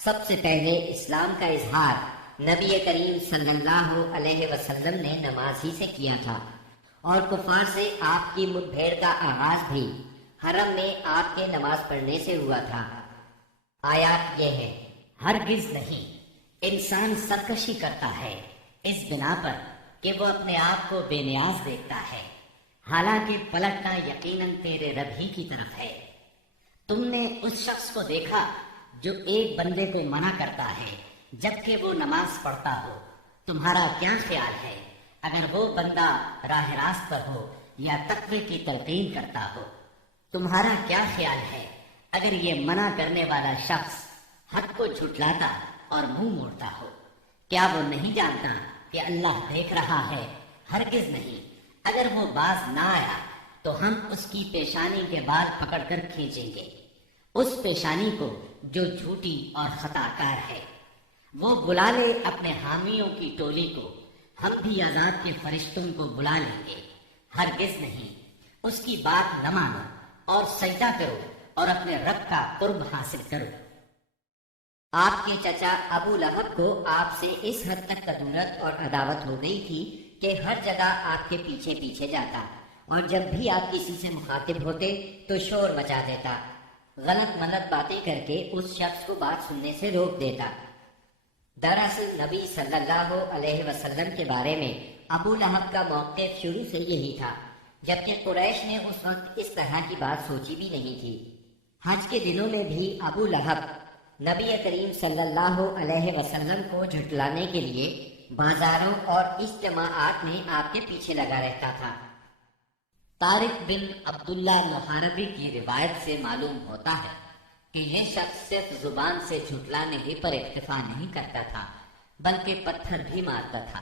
سب سے پہلے اسلام کا اظہار نبی کریم صلی اللہ علیہ وسلم نے نماز ہی سے کیا تھا، اور کفار سے آپ کی مٹ بھیڑ کا آغاز بھی حرم میں آپ کے نماز پڑھنے سے ہوا تھا۔ آیات یہ ہے: ہرگز نہیں، انسان سرکشی کرتا ہے اس بنا پر کہ وہ اپنے آپ کو بے نیاز دیکھتا ہے، حالانکہ پلٹنا یقیناً تیرے رب ہی کی طرف ہے۔ تم نے اس شخص کو دیکھا جو ایک بندے کو منع کرتا ہے جبکہ وہ نماز پڑھتا ہو، تمہارا کیا خیال ہے اگر وہ بندہ راہ راست پر ہو یا تقوی کی تلقین کرتا ہو؟ تمہارا کیا خیال ہے اگر یہ منع کرنے والا شخص حق کو جھٹلاتا اور منہ موڑتا ہو؟ کیا وہ نہیں جانتا کہ اللہ دیکھ رہا ہے؟ ہرگز نہیں، اگر وہ باز نہ آیا تو ہم اس کی پیشانی کے بال پکڑ کر کھینچیں گے، اس پیشانی کو جو جھوٹی اور خطا کار ہے۔ وہ بلا لے اپنے حامیوں کی ٹولی کو، ہم بھی عذاب کے فرشتوں کو بلا لیں گے۔ ہرگز نہیں، اس کی بات نہ مانو اور سجدہ کرو اور اپنے رب کا قرب حاصل کرو۔ آپ کے چچا ابو لہب کو آپ سے اس حد تک کدورت اور عداوت ہو گئی تھی کہ ہر جگہ آپ کے پیچھے پیچھے جاتا، اور جب بھی آپ کسی سے مخاطب ہوتے تو شور مچا دیتا، غلط ملت باتیں کر کے اس شخص کو بات سننے سے روک دیتا۔ دراصل نبی صلی اللہ علیہ وسلم کے بارے میں ابو لہب کا موقف شروع سے یہی تھا، جبکہ قریش نے اس وقت اس طرح کی بات سوچی بھی نہیں تھی۔ حج کے دنوں میں بھی ابو لہب نبی کریم صلی اللہ علیہ وسلم کو جھٹلانے کے لیے بازاروں اور اجتماعات میں آپ کے پیچھے لگا رہتا تھا۔ طارق بن عبداللہ محاربی کی روایت سے معلوم ہوتا ہے کہ یہ شخص صرف زبان سے جھٹلانے ہی پر اکتفا نہیں کرتا تھا بلکہ پتھر بھی مارتا تھا۔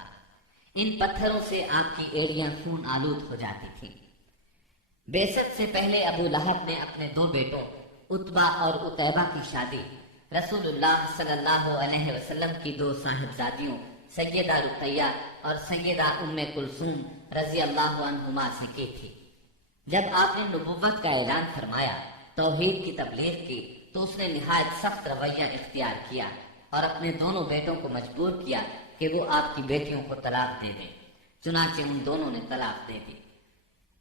ان پتھروں سے آپ کی ایڑیاں خون آلود ہو جاتی تھیں۔ بعثت سے پہلے ابو لہب نے اپنے دو بیٹوں عتبہ اور عتیبہ کی شادی رسول اللہ صلی اللہ علیہ وسلم کی دو صاحبزادیوں سیدہ رقیہ اور سیدہ ام کلثوم رضی اللہ عنہما سے کی تھی۔ جب آپ نے نبوت کا اعلان فرمایا، توحید کی تبلیغ کی، تو اس نے نہایت سخت رویہ اختیار کیا اور اپنے دونوں بیٹوں کو مجبور کیا کہ وہ آپ کی بیٹیوں کو طلاق دے دیں۔ چنانچہ ان دونوں نے طلاق دے دی۔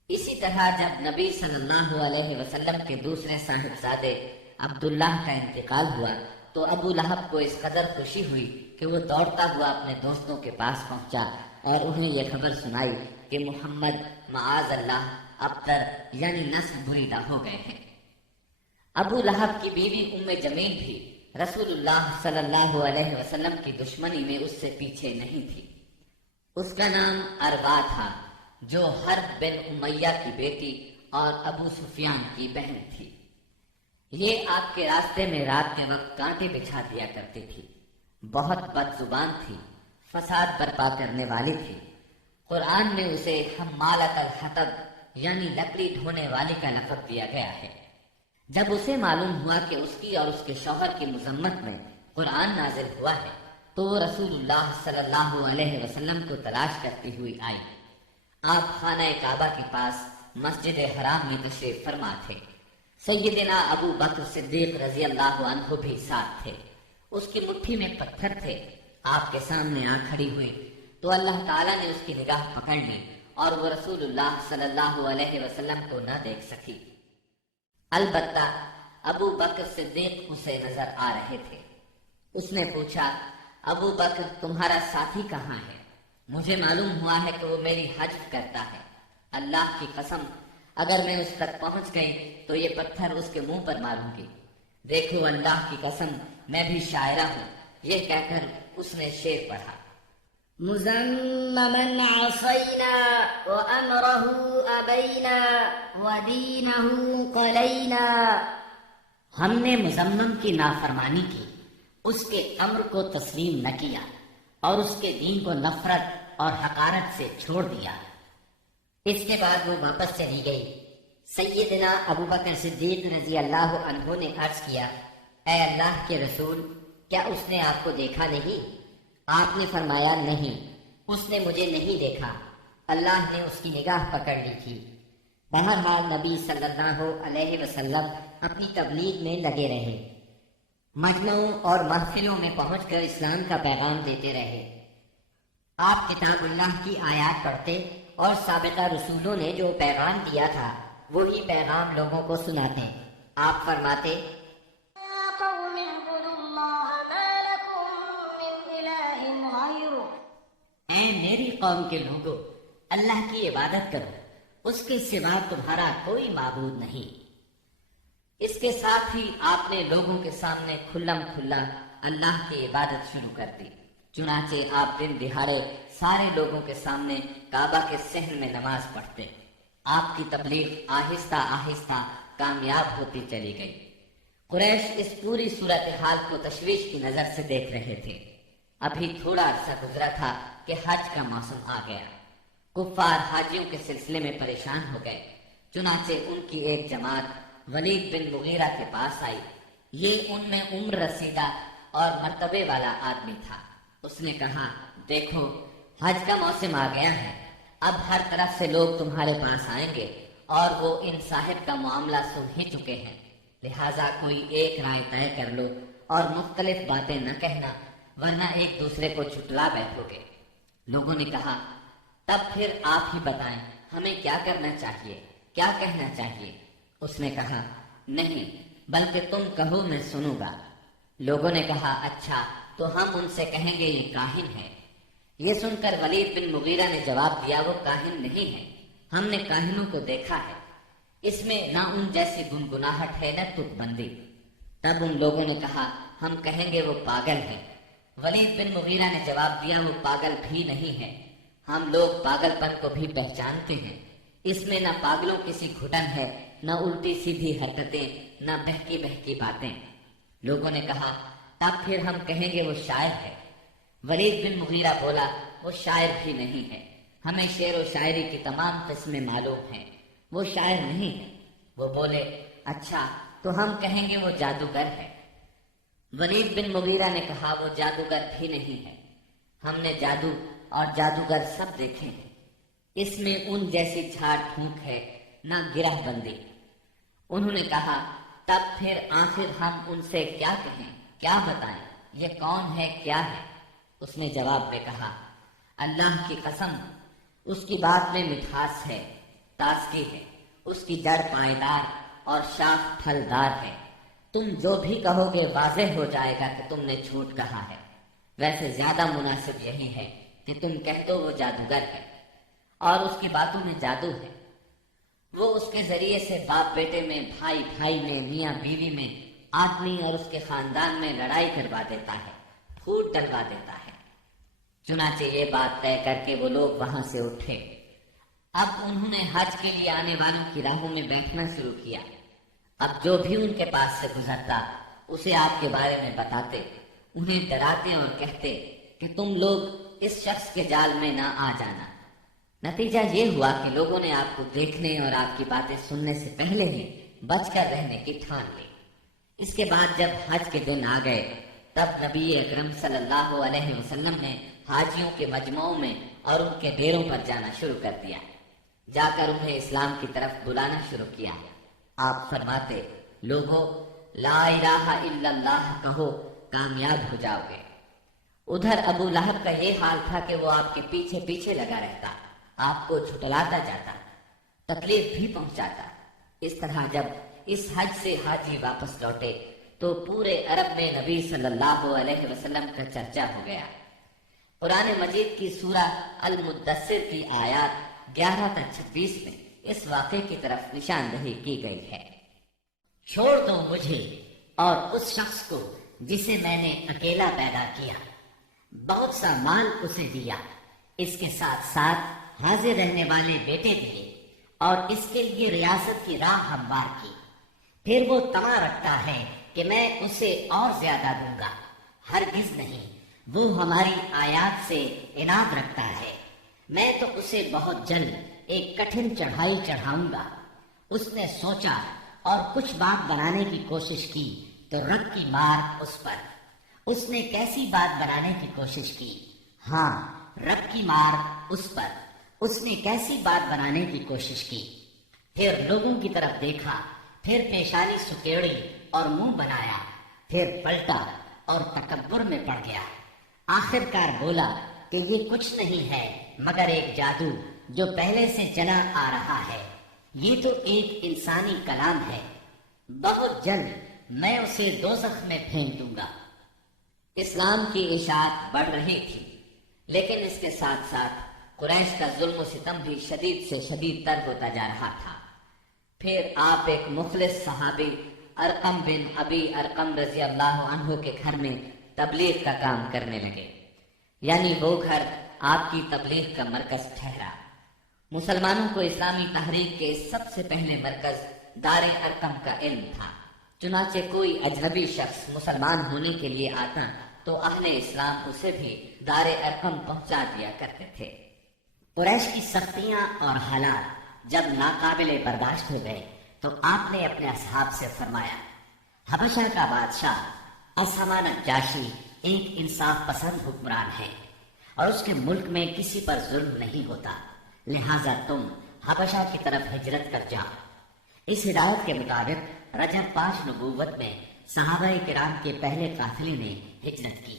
اسی طرح جب نبی صلی اللہ علیہ وسلم کے دوسرے صاحبزادے عبداللہ کا انتقال ہوا تو ابو لہب کو اس قدر خوشی ہوئی کہ وہ دوڑتا ہوا اپنے دوستوں کے پاس پہنچا اور انہیں یہ خبر سنائی کہ محمد معاذ اللہ ابتر یعنی نسل بریدہ ہو گئے ہیں۔ ابو لہب کی بیوی ام جمیل بھی رسول اللہ صلی اللہ علیہ وسلم کی دشمنی میں اس سے پیچھے نہیں تھی۔ اس کا نام اربا تھا، جو حرب بن امیہ کی بیٹی اور ابو سفیان کی بہن تھی۔ یہ آپ کے راستے میں رات کے وقت کانٹے بچھا دیا کرتی تھی، بہت بد زبان تھی، فساد برپا کرنے والی تھی۔ قرآن میں اسے حمالۃ الحطب یعنی لکڑی ڈھونے والی کا لقب دیا گیا ہے۔ جب اسے معلوم ہوا کہ اس کی اور اس کے شوہر کی مذمت میں قرآن نازل ہوا ہے تو وہ رسول اللہ صلی اللہ علیہ وسلم کو تلاش کرتی ہوئی آئی۔ آپ خانہ کعبہ کے پاس مسجد حرام میں تشریف فرما تھے۔ سیدنا ابو بکر صدیق رضی اللہ عنہ بھی ساتھ تھے۔ اس کی مٹھی میں پتھر تھے۔ آپ کے سامنے آ کھڑی ہوئی تو اللہ تعالیٰ نے اس کی نگاہ پکڑ لی اور وہ رسول اللہ صلی اللہ علیہ وسلم کو نہ دیکھ سکی۔ البتہ ابو بکر صدیق اسے نظر آ رہے تھے۔ اس نے پوچھا، ابو بکر تمہارا ساتھی کہاں ہے؟ مجھے معلوم ہوا ہے کہ وہ میری حجب کرتا ہے۔ اللہ کی قسم، اگر میں اس تک پہنچ گئی تو یہ پتھر اس کے منہ پر ماروں گی۔ دیکھو اللہ کی قسم، میں بھی شاعرہ ہوں۔ یہ کہہ کر اس نے شعر پڑھا، مزمما عصینا وامرہ ابینا ودینہ قلینا۔ ہم نے مزمم کی نافرمانی کی، اس کے امر کو تسلیم نہ کیا اور اس کے دین کو نفرت اور حقارت سے چھوڑ دیا۔ اس کے بعد وہ واپس چلی گئی۔ سیدنا ابو بکر صدیق رضی اللہ عنہ نے عرض کیا، اے اللہ کے رسول، کیا اس نے آپ کو دیکھا نہیں؟ آپ نے فرمایا، نہیں، اس نے مجھے نہیں دیکھا، اللہ نے اس کی نگاہ پکڑ لی تھی۔ بہرحال نبی صلی اللہ علیہ وسلم اپنی تبلیغ میں لگے رہے۔ مجمعوں اور محفلوں میں پہنچ کر اسلام کا پیغام دیتے رہے۔ آپ کتاب اللہ کی آیات پڑھتے اور سابقہ رسولوں نے جو پیغام دیا تھا وہی پیغام لوگوں کو سناتے۔ آپ فرماتے، يا قوم اعبدوا الله ما لكم من إله غيره اے میری قوم کے لوگو، اللہ کی عبادت کرو، اس کے سوا تمہارا کوئی معبود نہیں۔ اس کے ساتھ ہی آپ نے لوگوں کے سامنے کھلم کھلا اللہ کی عبادت شروع کر دی۔ چنانچہ آپ دن دہاڑے سارے لوگوں کے سامنے کعبہ کے صحن میں نماز پڑھتے۔ آپ کی تبلیغ آہستہ آہستہ کامیاب ہوتی چلی گئی۔ قریش اس پوری صورتحال کو تشویش کی نظر سے دیکھ رہے تھے۔ ابھی تھوڑا عرصہ گزرا تھا کہ حج کا موسم آ گیا۔ کفار حاجیوں کے سلسلے میں پریشان ہو گئے۔ چنانچہ ان کی ایک جماعت ولید بن مغیرہ کے پاس آئی۔ یہ ان میں عمر رسیدہ اور مرتبے والا آدمی تھا۔ اس نے کہا، دیکھو حج کا موسم آ گیا ہے، اب ہر طرف سے لوگ تمہارے پاس آئیں گے اور وہ ان صاحب کا معاملہ سن ہی چکے ہیں، لہٰذا کوئی ایک رائے طے کر لو اور مختلف باتیں نہ کہنا، ورنہ ایک دوسرے کو جھٹلا بیٹھو گے۔ لوگوں نے کہا، تب پھر آپ ہی بتائیں ہمیں کیا کرنا چاہیے، کیا کہنا چاہیے؟ اس نے کہا، نہیں بلکہ تم کہو میں سنوں گا۔ لوگوں نے کہا، اچھا تو ہم ان سے کہیں گے یہ کاہن ہے۔ یہ سن کر ولید بن مغیرہ نے جواب دیا، وہ کاہن نہیں ہے، ہم نے کاہنوں کو دیکھا ہے، اس میں نہ ان جیسی گنگناہٹ ہے نہ تک بندی۔ تب ان لوگوں نے کہا، ہم کہیں گے وہ پاگل ہے۔ ولید بن مغیرہ نے جواب دیا، وہ پاگل بھی نہیں ہے، ہم لوگ پاگل پن کو بھی پہچانتے ہیں، اس میں نہ پاگلوں کسی گھٹن ہے، نہ الٹی سیدھی حرکتیں، نہ بہکی بہکی باتیں۔ لوگوں نے کہا، تب پھر ہم کہیں گے وہ شاعر ہے۔ ولید بن مغیرہ بولا، وہ شاعر بھی نہیں ہے، ہمیں شعر و شاعری کی تمام قسمیں معلوم ہیں، وہ شاعر نہیں ہے۔ وہ بولے، اچھا تو ہم کہیں گے وہ جادوگر ہے۔ ولید بن مغیرہ نے کہا، وہ جادوگر بھی نہیں ہے، ہم نے جادو اور جادوگر سب دیکھے ہیں، اس میں ان جیسی جھاڑ پھونک ہے نہ گرہ بندی۔ انہوں نے کہا، تب پھر آخر ہم ان سے کیا کہیں، کیا بتائیں، یہ کون ہے، کیا ہے؟ اس نے جواب میں کہا، اللہ کی قسم اس کی بات میں مٹھاس ہے، تازگی ہے، اس کی جڑ پائیدار اور شاخ پھلدار ہے، تم جو بھی کہو گے واضح ہو جائے گا کہ تم نے جھوٹ کہا ہے۔ ویسے زیادہ مناسب یہی ہے کہ تم کہہ دو وہ جادوگر ہے اور اس کی باتوں میں جادو ہے، وہ اس کے ذریعے سے باپ بیٹے میں، بھائی بھائی میں، میاں بیوی میں، آدمی اور اس کے خاندان میں لڑائی کروا دیتا ہے، پھوٹ ڈلوا دیتا ہے۔ چنانچہ یہ بات طے کر کے وہ لوگ وہاں سے اٹھے۔ اب انہوں نے حج کے لیے آنے والوں کی راہوں میں بیٹھنا شروع کیا۔ اب جو بھی ان کے پاس سے گزرتا اسے آپ کے بارے میں بتاتے، انہیں ڈراتے اور کہتے کہ تم لوگ اس شخص کے جال میں نہ آ جانا۔ نتیجہ یہ ہوا کہ لوگوں نے آپ کو دیکھنے اور آپ کی باتیں سننے سے پہلے ہی بچ کر رہنے کی ٹھان لی۔ اس کے بعد جب حج کے دن آ گئے تب نبی اکرم صلی اللہ علیہ وسلم نے حاجیوں کے مجمعوں میں اور ان کے ڈیروں پر جانا شروع کر دیا، جا کر انہیں اسلام کی طرف بلانا شروع کیا۔ آپ فرماتے، لوگوں لا الہ الا اللہ کہو، کامیاب ہو جاؤ گے۔ ادھر ابو لہب کا یہ حال تھا کہ وہ آپ کے پیچھے پیچھے لگا رہتا، آپ کو جھٹلاتا جاتا، تکلیف بھی پہنچاتا۔ اس طرح جب اس حج سے حاجی واپس لوٹے تو پورے عرب میں نبی صلی اللہ علیہ وسلم کا چرچا ہو گیا۔ قرآن مجید کی سورہ المدثر کی آیات 11 تا 26 میں اس واقعے کی طرف نشاندہی کی گئی ہے۔ چھوڑ دو مجھے اور اس شخص کو جسے میں نے اکیلا پیدا کیا، بہت سا مال اسے دیا، اس کے ساتھ ساتھ حاضر رہنے والے بیٹے دیے اور اس کے لیے ریاست کی راہ ہموار کی۔ پھر وہ طمع رکھتا ہے کہ میں اسے اور زیادہ دوں گا، ہرگز نہیں، وہ ہماری آیات سے عناد رکھتا ہے، میں تو اسے بہت جلد ایک کٹھن چڑھائی چڑھاؤں گا۔ اس نے سوچا اور کچھ بات بنانے کی کوشش کی تو رب کی مار اس پر۔ اس نے کیسی بات بنانے کی کوشش کی؟ ہاں، رب کی مار اس پر۔ اس نے کیسی بات بنانے کی کوشش کی؟ پھر لوگوں کی طرف دیکھا، پھر پیشانی سکیڑی اور منہ بنایا پھر پلٹا اور تکبر میں پڑ گیا۔ آخر کار بولا کہ یہ کچھ نہیں ہے مگر ایک جادو جو پہلے سے چلا آ رہا ہے، یہ تو ایک انسانی کلام ہے، بہت جلد میں اسے دوزخ میں پھینک دوں گا۔ اسلام کی اشاعت بڑھ رہی تھی، لیکن اس کے ساتھ ساتھ قریش کا ظلم و ستم بھی شدید سے شدید تر ہوتا جا رہا تھا۔ پھر آپ ایک مخلص صحابی ارقم بن ابی ارقم رضی اللہ عنہ کے گھر میں تبلیغ کا کام کرنے لگے، یعنی وہ گھر آپ کی تبلیغ کا مرکز ٹھہرا۔ مسلمانوں کو اسلامی تحریک کے سب سے پہلے مرکز دار ارقم کا علم تھا، چنانچہ کوئی اجنبی شخص مسلمان ہونے کے لیے آتا تو اہل اسلام اسے بھی دار ارقم پہنچا دیا کرتے تھے۔ قریش کی سختیاں اور حالات جب ناقابل برداشت ہو گئے تو آپ نے اپنے اصحاب سے فرمایا، حبشہ کا بادشاہ اسحمہ نجاشی ایک انصاف پسند حکمران ہے اور اس کے ملک میں کسی پر ظلم نہیں ہوتا، لہذا تم حبشہ کی طرف ہجرت کر جاؤ۔ اس ہدایت کے مطابق رجب 5 نبوت میں صحابہ کرام کے پہلے قافلے نے ہجرت کی۔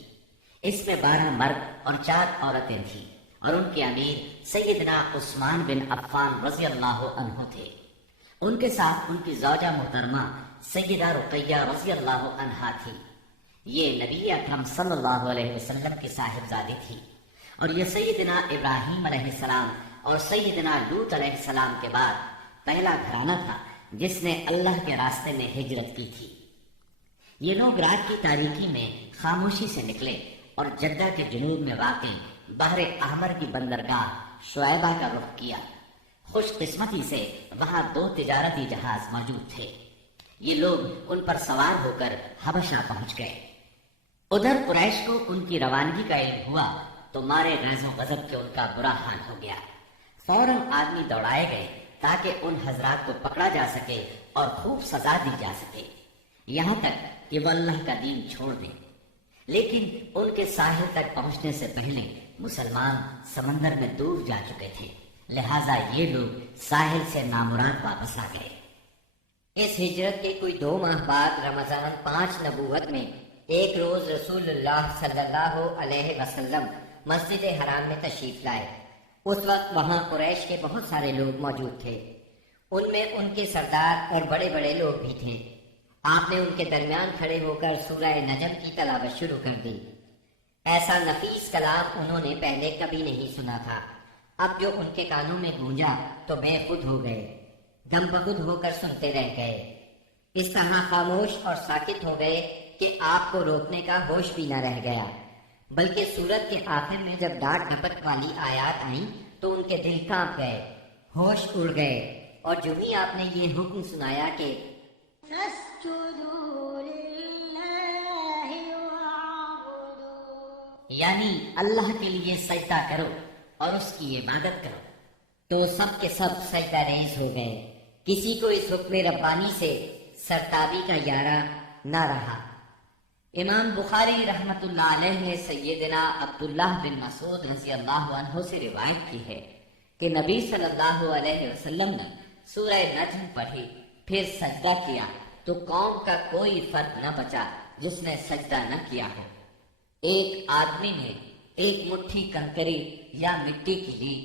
اس میں 12 مرد اور 4 عورتیں تھیں اور ان کے امیر سیدنا عثمان بن عفان رضی اللہ عنہ تھے۔ ان کے ساتھ ان کی زوجہ محترمہ سیدہ رقیہ رضی اللہ عنہا تھی۔ یہ نبی اکرم صلی اللہ علیہ وسلم کی صاحبزادی تھی اور یہ سیدنا ابراہیم علیہ السلام اور سیدنا لوط علیہ السلام کے بعد پہلا گھرانہ تھا جس نے اللہ کے راستے میں ہجرت کی تھی۔ یہ لوگ رات کی تاریکی میں خاموشی سے نکلے اور جدہ کے جنوب میں واقع بحر احمر کی بندرگاہ شعیبہ کا رخ کیا۔ خوش قسمتی سے وہاں 2 تجارتی جہاز موجود تھے۔ یہ لوگ ان پر سوار ہو کر حبشہ پہنچ گئے۔ ادھر قریش کو ان کی روانگی کا علم ہوا تو مارے غیظ و غضب کے ان کا برا حال ہو گیا۔ فوراً آدمی دوڑائے گئے تاکہ ان حضرات کو پکڑا جا سکے اور خوب سزا دی جا سکے، یہاں تک کہ وہ اللہ کا دین چھوڑ دیں۔ لیکن ان کے ساحل تک پہنچنے سے پہلے مسلمان سمندر میں دور جا چکے تھے، لہذا یہ لوگ ساحل سے نامراد واپس آ گئے۔ اس ہجرت کے کوئی 2 ماہ بعد رمضان 5 نبوت میں ایک روز رسول اللہ صلی اللہ علیہ وسلم مسجد حرام میں تشریف لائے۔ اس وقت وہاں قریش کے بہت سارے لوگ موجود تھے، ان میں ان کے سردار اور بڑے بڑے لوگ بھی تھے۔ آپ نے ان کے درمیان کھڑے ہو کر سورہ نجم کی تلاوت شروع کر دی۔ ایسا نفیس کلام انہوں نے پہلے کبھی نہیں سنا تھا۔ اب جو ان کے کانوں میں گونجا تو بے خود ہو گئے، دم بخود ہو کر سنتے رہ گئے، اس طرح خاموش اور ساکت ہو گئے کہ آپ کو روکنے کا ہوش بھی نہ رہ گیا۔ بلکہ سورت کے آخر میں جب ڈانٹ ڈپٹ والی آیات آئیں تو ان کے دل کانپ گئے، ہوش اڑ گئے، اور جو ہی آپ نے یہ حکم سنایا کہ فاسجدوا للہ واعبدوا، یعنی اللہ کے لیے سجدہ کرو اور اس کی عبادت کرو، تو سب کے سب سجدہ ریز ہو گئے۔ کسی کو اس حکم ربانی سے سرتابی کا یارہ نہ رہا۔ امام بخاری رحمت اللہ علیہ نے سیدنا عبداللہ بن مسعود رضی اللہ عنہ سے روایت کی ہے کہ نبی صلی اللہ علیہ وسلم نے سورہ نجم پڑھی، پھر سجدہ کیا تو قوم کا کوئی فرد نہ بچا جس نے سجدہ نہ کیا ہو۔ ایک آدمی نے ایک مٹھی کنکری یا مٹی کی لی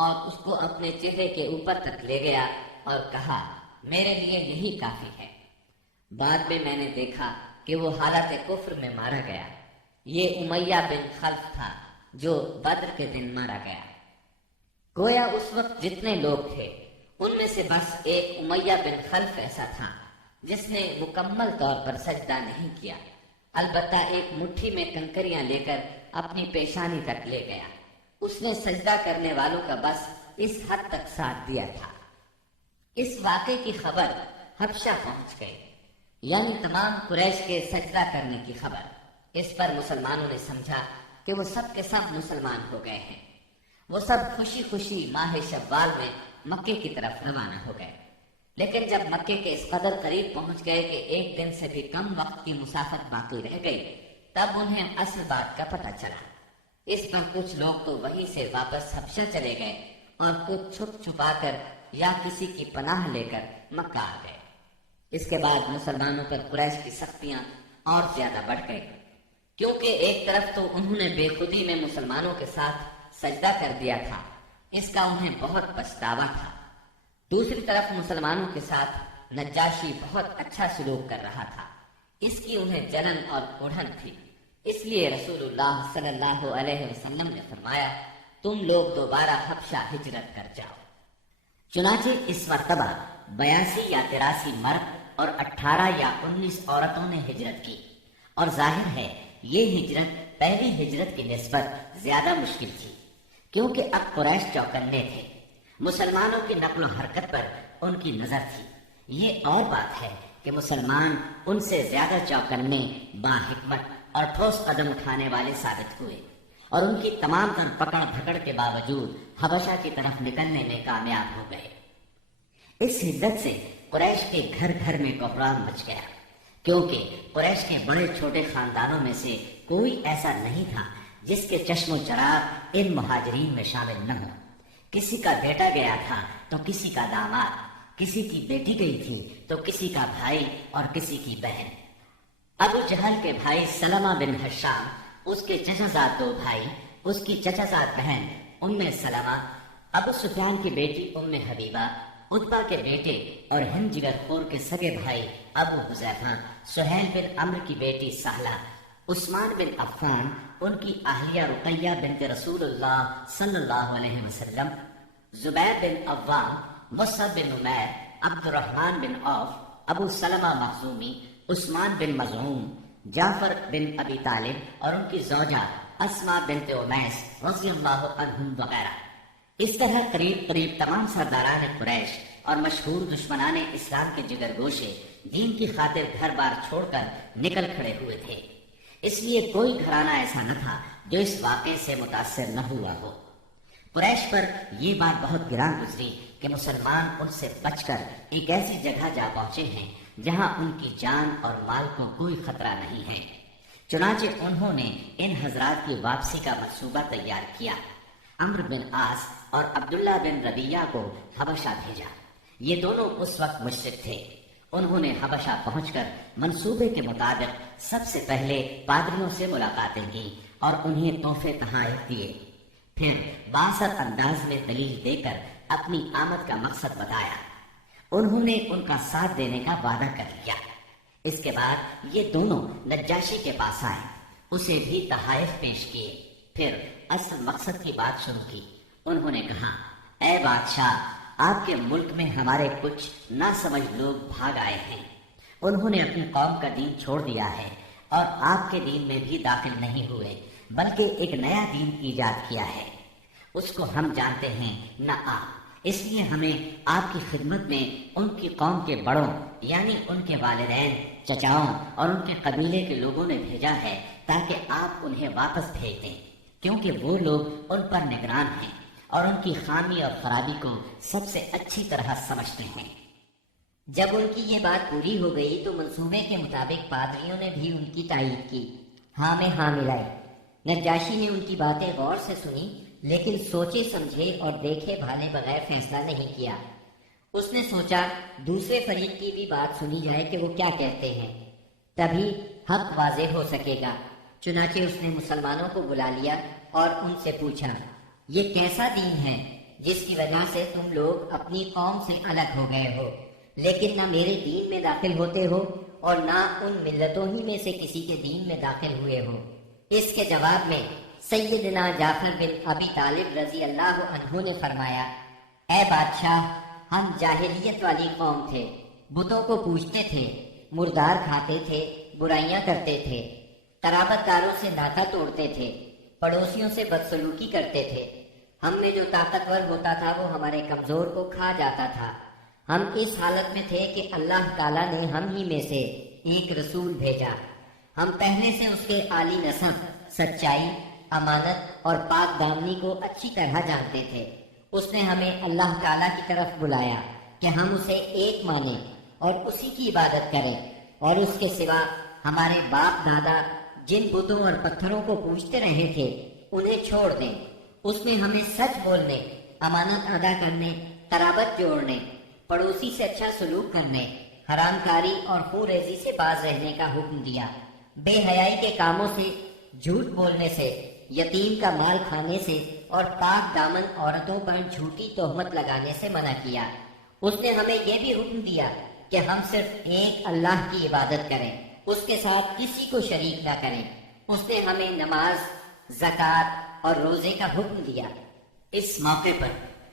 اور اس کو اپنے چہرے کے اوپر تک لے گیا اور کہا، میرے لیے یہی کافی ہے۔ بعد میں میں نے دیکھا کہ وہ حالت کفر میں مارا گیا۔ یہ امیہ بن خلف تھا جو بدر کے دن مارا گیا۔ گویا اس وقت جتنے لوگ تھے ان میں سے بس ایک امیہ بن خلف ایسا تھا جس نے مکمل طور پر سجدہ نہیں کیا، البتہ ایک مٹھی میں کنکریاں لے کر اپنی پیشانی تک لے گیا۔ اس نے سجدہ کرنے والوں کا بس اس حد تک ساتھ دیا تھا۔ اس واقعے کی خبر حبشہ پہنچ گئی، یعنی تمام قریش کے سجدہ کرنے کی خبر۔ اس پر مسلمانوں نے سمجھا کہ وہ سب کے سب مسلمان ہو گئے ہیں۔ وہ سب خوشی خوشی ماہ شوال میں مکے کی طرف روانہ ہو گئے، لیکن جب مکے کے اس قدر قریب پہنچ گئے کہ 1 دن سے بھی کم وقت کی مسافت باقی رہ گئی، تب انہیں اصل بات کا پتہ چلا۔ اس پر کچھ لوگ تو وہیں سے واپس حبشہ چلے گئے اور کچھ چھپ چھپا کر یا کسی کی پناہ لے کر مکہ آ گئے۔ اس کے بعد مسلمانوں پر قریش کی سختیاں اور زیادہ بڑھ گئے، کیونکہ ایک طرف تو انہوں نے بے خودی میں مسلمانوں کے ساتھ سجدہ کر دیا تھا، اس کا انہیں بہت پچھتاوا تھا، دوسری طرف مسلمانوں کے ساتھ نجاشی بہت اچھا سلوک کر رہا تھا، اس کی انہیں جلن اور اڑھن تھی۔ اس لیے رسول اللہ صلی اللہ علیہ وسلم نے فرمایا، تم لوگ دوبارہ حبشہ ہجرت کر جاؤ۔ چنانچہ اس مرتبہ 82 یا 83 مرد اور 18 یا 19 عورتوں نے ہجرت کی، اور ظاہر ہے یہ ہجرت پہلی ہجرت کی نسبت زیادہ مشکل تھی، کیونکہ اب قریش چوکنے تھے، مسلمانوں کی نقل و حرکت پر ان کی نظر تھی۔ یہ اور بات ہے کہ مسلمان ان سے زیادہ چوکنے، باحکمت اور ٹھوس قدم اٹھانے والے ثابت ہوئے، اور ان کی تمام تر پکڑ دھکڑ کے باوجود حبشہ کی طرف نکلنے میں کامیاب ہو گئے۔ اس ہجرت سے قریش کے گھر گھر میں کوہرام مچ گیا، کیونکہ قریش کے بڑے چھوٹے خاندانوں میں سے کوئی ایسا نہیں تھا جس کے چشم و چراغ ان مہاجرین میں شامل نہ ہو۔ کسی کا بیٹا گیا تھا تو کسی کا داماد، کسی کی بیٹی گئی تھی تو کسی کا بھائی اور کسی کی بہن۔ ابو جہل کے بھائی سلمہ بن حشام، اس کے چچا زاد 2 بھائی، اس کی چچا زاد بہن ام سلمہ، ابو سفیان کی بیٹی ام حبیبہ، عتبہ کے بیٹے اور ہند جگر خور کے سگے بھائی ابو حذیفہ، سہیل بن عمرو کی بیٹی سہلہ، عثمان بن عفان، ان کی اہلیہ رقیہ بنت رسول اللہ صلی اللہ علیہ وسلم، زبیر بن عوام، مصعب بن عمیر، عبد الرحمن بن عوف، ابو سلمہ مخزومی، عثمان بن مظعون، جعفر بن ابی طالب اور ان کی زوجہ اسماء بنت امیس رضی اللہ عنہم وغیرہ۔ اس طرح قریب قریب تمام سرداران قریش اور مشہور دشمنان اسلام کے جگر گوشے دین کی خاطر گھر بار چھوڑ کر نکل کھڑے ہوئے تھے۔ اس لیے کوئی گھرانہ ایسا نہ تھا جو اس واقعے سے متاثر نہ ہوا ہو۔ قریش پر یہ بات بہت گراں گزری کہ مسلمان ان سے بچ کر ایک ایسی جگہ جا پہنچے ہیں جہاں ان کی جان اور مال کو کوئی خطرہ نہیں ہے۔ چنانچہ انہوں نے ان حضرات کی واپسی کا منصوبہ تیار کیا، عمرو بن عاص اور عبداللہ بن ربیعہ کو حبشہ بھیجا۔ یہ دونوں اس وقت مشرک تھے۔ انہوں نے حبشہ پہنچ کر منصوبے کے مطابق سب سے پہلے پادریوں سے ملاقاتیں کی اور انہیں تحفے تحائف دیے، پھر بااثر انداز میں دلیل دے کر اپنی آمد کا مقصد بتایا۔ انہوں نے ان کا ساتھ دینے کا وعدہ کر لیا۔ اس کے بعد یہ دونوں نجاشی کے پاس آئے، اسے بھی تحائف پیش کیے، پھر اصل مقصد کی بات شروع کی۔ انہوں نے کہا، اے بادشاہ، آپ کے ملک میں ہمارے کچھ ناسمجھ لوگ بھاگ آئے ہیں، انہوں نے اپنی قوم کا دین چھوڑ دیا ہے اور آپ کے دین میں بھی داخل نہیں ہوئے، بلکہ ایک نیا دین ایجاد کیا ہے، اس کو ہم جانتے ہیں نہ آپ، اس لیے ہمیں آپ کی خدمت میں ان کی قوم کے بڑوں یعنی ان کے والدین، چچاؤں اور ان کے قبیلے کے لوگوں نے بھیجا ہے تاکہ آپ انہیں واپس بھیج دیں، کیونکہ وہ لوگ ان پر نگران ہیں اور ان کی خامی اور خرابی کو سب سے اچھی طرح سمجھتے ہیں۔ جب ان کی یہ بات پوری ہو گئی تو منصوبے کے مطابق پادریوں نے بھی ان کی تائید کی، ہاں میں ہاں ملائی۔ نجاشی نے ان کی باتیں غور سے سنی، لیکن سوچے سمجھے اور دیکھے بھالے بغیر فیصلہ نہیں کیا۔ اس نے سوچا دوسرے فریق کی بھی بات سنی جائے کہ وہ کیا کہتے ہیں، تبھی حق واضح ہو سکے گا۔ چنانچہ اس نے مسلمانوں کو بلا لیا اور ان سے پوچھا، یہ کیسا دین ہے جس کی وجہ سے تم لوگ اپنی قوم سے الگ ہو گئے ہو، لیکن نہ میرے دین میں داخل ہوتے ہو اور نہ ان ملتوں ہی میں سے کسی کے دین میں داخل ہوئے ہو؟ اس کے جواب میں سیدنا جعفر بن ابی طالب رضی اللہ عنہ نے فرمایا، اے بادشاہ، ہم جاہلیت والی قوم تھے، بتوں کو پوجتے تھے، مردار کھاتے تھے، برائیاں کرتے تھے، قرابت داروں سے ناتا توڑتے تھے، پڑوسیوں سے بدسلوکی کرتے تھے، ہم میں جو طاقتور ہوتا تھا وہ ہمارے کمزور کو کھا جاتا تھا۔ ہم اس حالت میں تھے کہ اللہ تعالیٰ نے ہم ہی میں سے ایک رسول بھیجا، ہم پہلے سے اس کے عالی نسب، سچائی، امانت اور پاک دامنی کو اچھی طرح جانتے تھے۔ اس نے ہمیں اللہ تعالیٰ کی طرف بلایا کہ ہم اسے ایک مانیں اور اسی کی عبادت کریں، اور اس کے سوا ہمارے باپ دادا جن بتوں اور پتھروں کو پوجتے رہے تھے انہیں چھوڑ دیں۔ اس نے ہمیں سچ بولنے، امانت ادا کرنے، قرابت جوڑنے، پڑوسی سے اچھا سلوک کرنے، حرام کاری اور خون ریزی سے باز رہنے کا حکم دیا۔ بے حیائی کے کاموں سے، جھوٹ بولنے سے، یتیم کا مال کھانے سے اور پاک دامن عورتوں پر جھوٹی تہمت لگانے سے منع کیا۔ اس نے ہمیں یہ بھی حکم دیا کہ ہم صرف ایک اللہ کی عبادت کریں، اس کے ساتھ کسی کو شریک نہ کریں۔ اس نے ہمیں نماز، زکوٰۃ اور روزے کا حکم دیا۔ اس موقع پر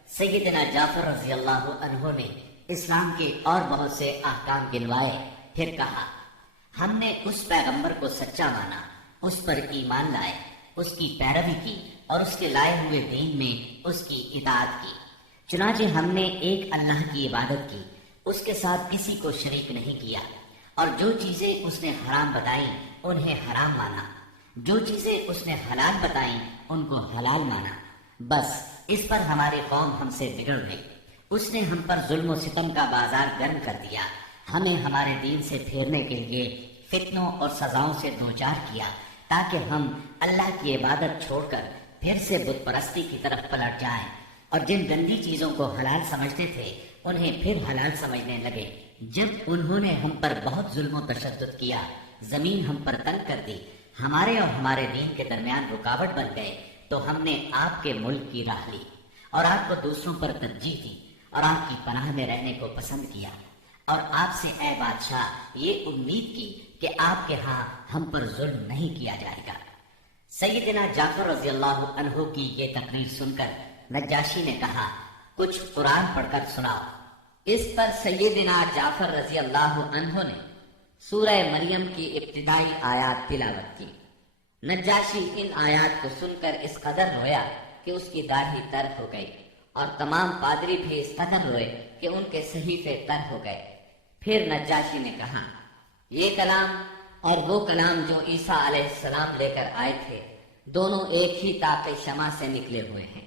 سیدنا جعفر رضی اللہ عنہ نے اسلام کے اور بہت سے احکام گنوائے، پھر کہا، ہم نے اس پیغمبر کو سچا مانا، اس پر ایمان لائے، اس کی پیروی کی اور اس کے لائے ہوئے دین میں اس کی اطاعت کی۔ چنانچہ ہم نے ایک اللہ کی عبادت کی، اس کے ساتھ کسی کو شریک نہیں کیا، اور جو چیزیں اس نے حرام بتائیں انہیں حرام مانا، جو چیزیں اس نے حلال بتائیں ان کو حلال مانا۔ بس اس پر ہماری قوم ہم سے بگڑ گئی، اس نے ہم پر ظلم و ستم کا بازار گرم کر دیا، ہمیں ہمارے دین سے پھیرنے کے لیے فتنوں اور سزاؤں سے دوچار کیا، تاکہ ہم اللہ کی عبادت چھوڑ کر پھر سے بت پرستی کی طرف پلٹ جائیں، اور جن گندی چیزوں کو حلال سمجھتے تھے انہیں پھر حلال سمجھنے لگے۔ جب انہوں نے ہم پر بہت ظلم و تشدد کیا، زمین ہم پر تنگ کر دی، ہمارے اور ہمارے دین کے درمیان رکاوٹ بن گئے، تو ہم نے آپ کے ملک کی راہ لی اور آپ کو دوسروں پر ترجیح دی اور آپ کی پناہ میں رہنے کو پسند کیا، اور آپ سے اے بادشاہ یہ امید کی کہ آپ کے ہاں ہم پر ظلم نہیں کیا جائے گا۔ سیدنا جعفر رضی اللہ عنہ کی یہ تقریر سن کر نجاشی نے کہا، کچھ قرآن پڑھ کر سناؤ۔ اس پر سیدنا جعفر رضی اللہ عنہ نے سورہ مریم کی ابتدائی آیات تلاوت کی۔ نجاشی ان آیات کو سن کر اس قدر رویا کہ اس کی داڑھی تر ہو گئی، اور تمام پادری بھی اس قدر روئے کہ ان کے صحیفے تر ہو گئے۔ پھر نجاشی نے کہا، یہ کلام اور وہ کلام جو عیسیٰ علیہ السلام لے کر آئے تھے، دونوں ایک ہی طاق شمع سے نکلے ہوئے ہیں۔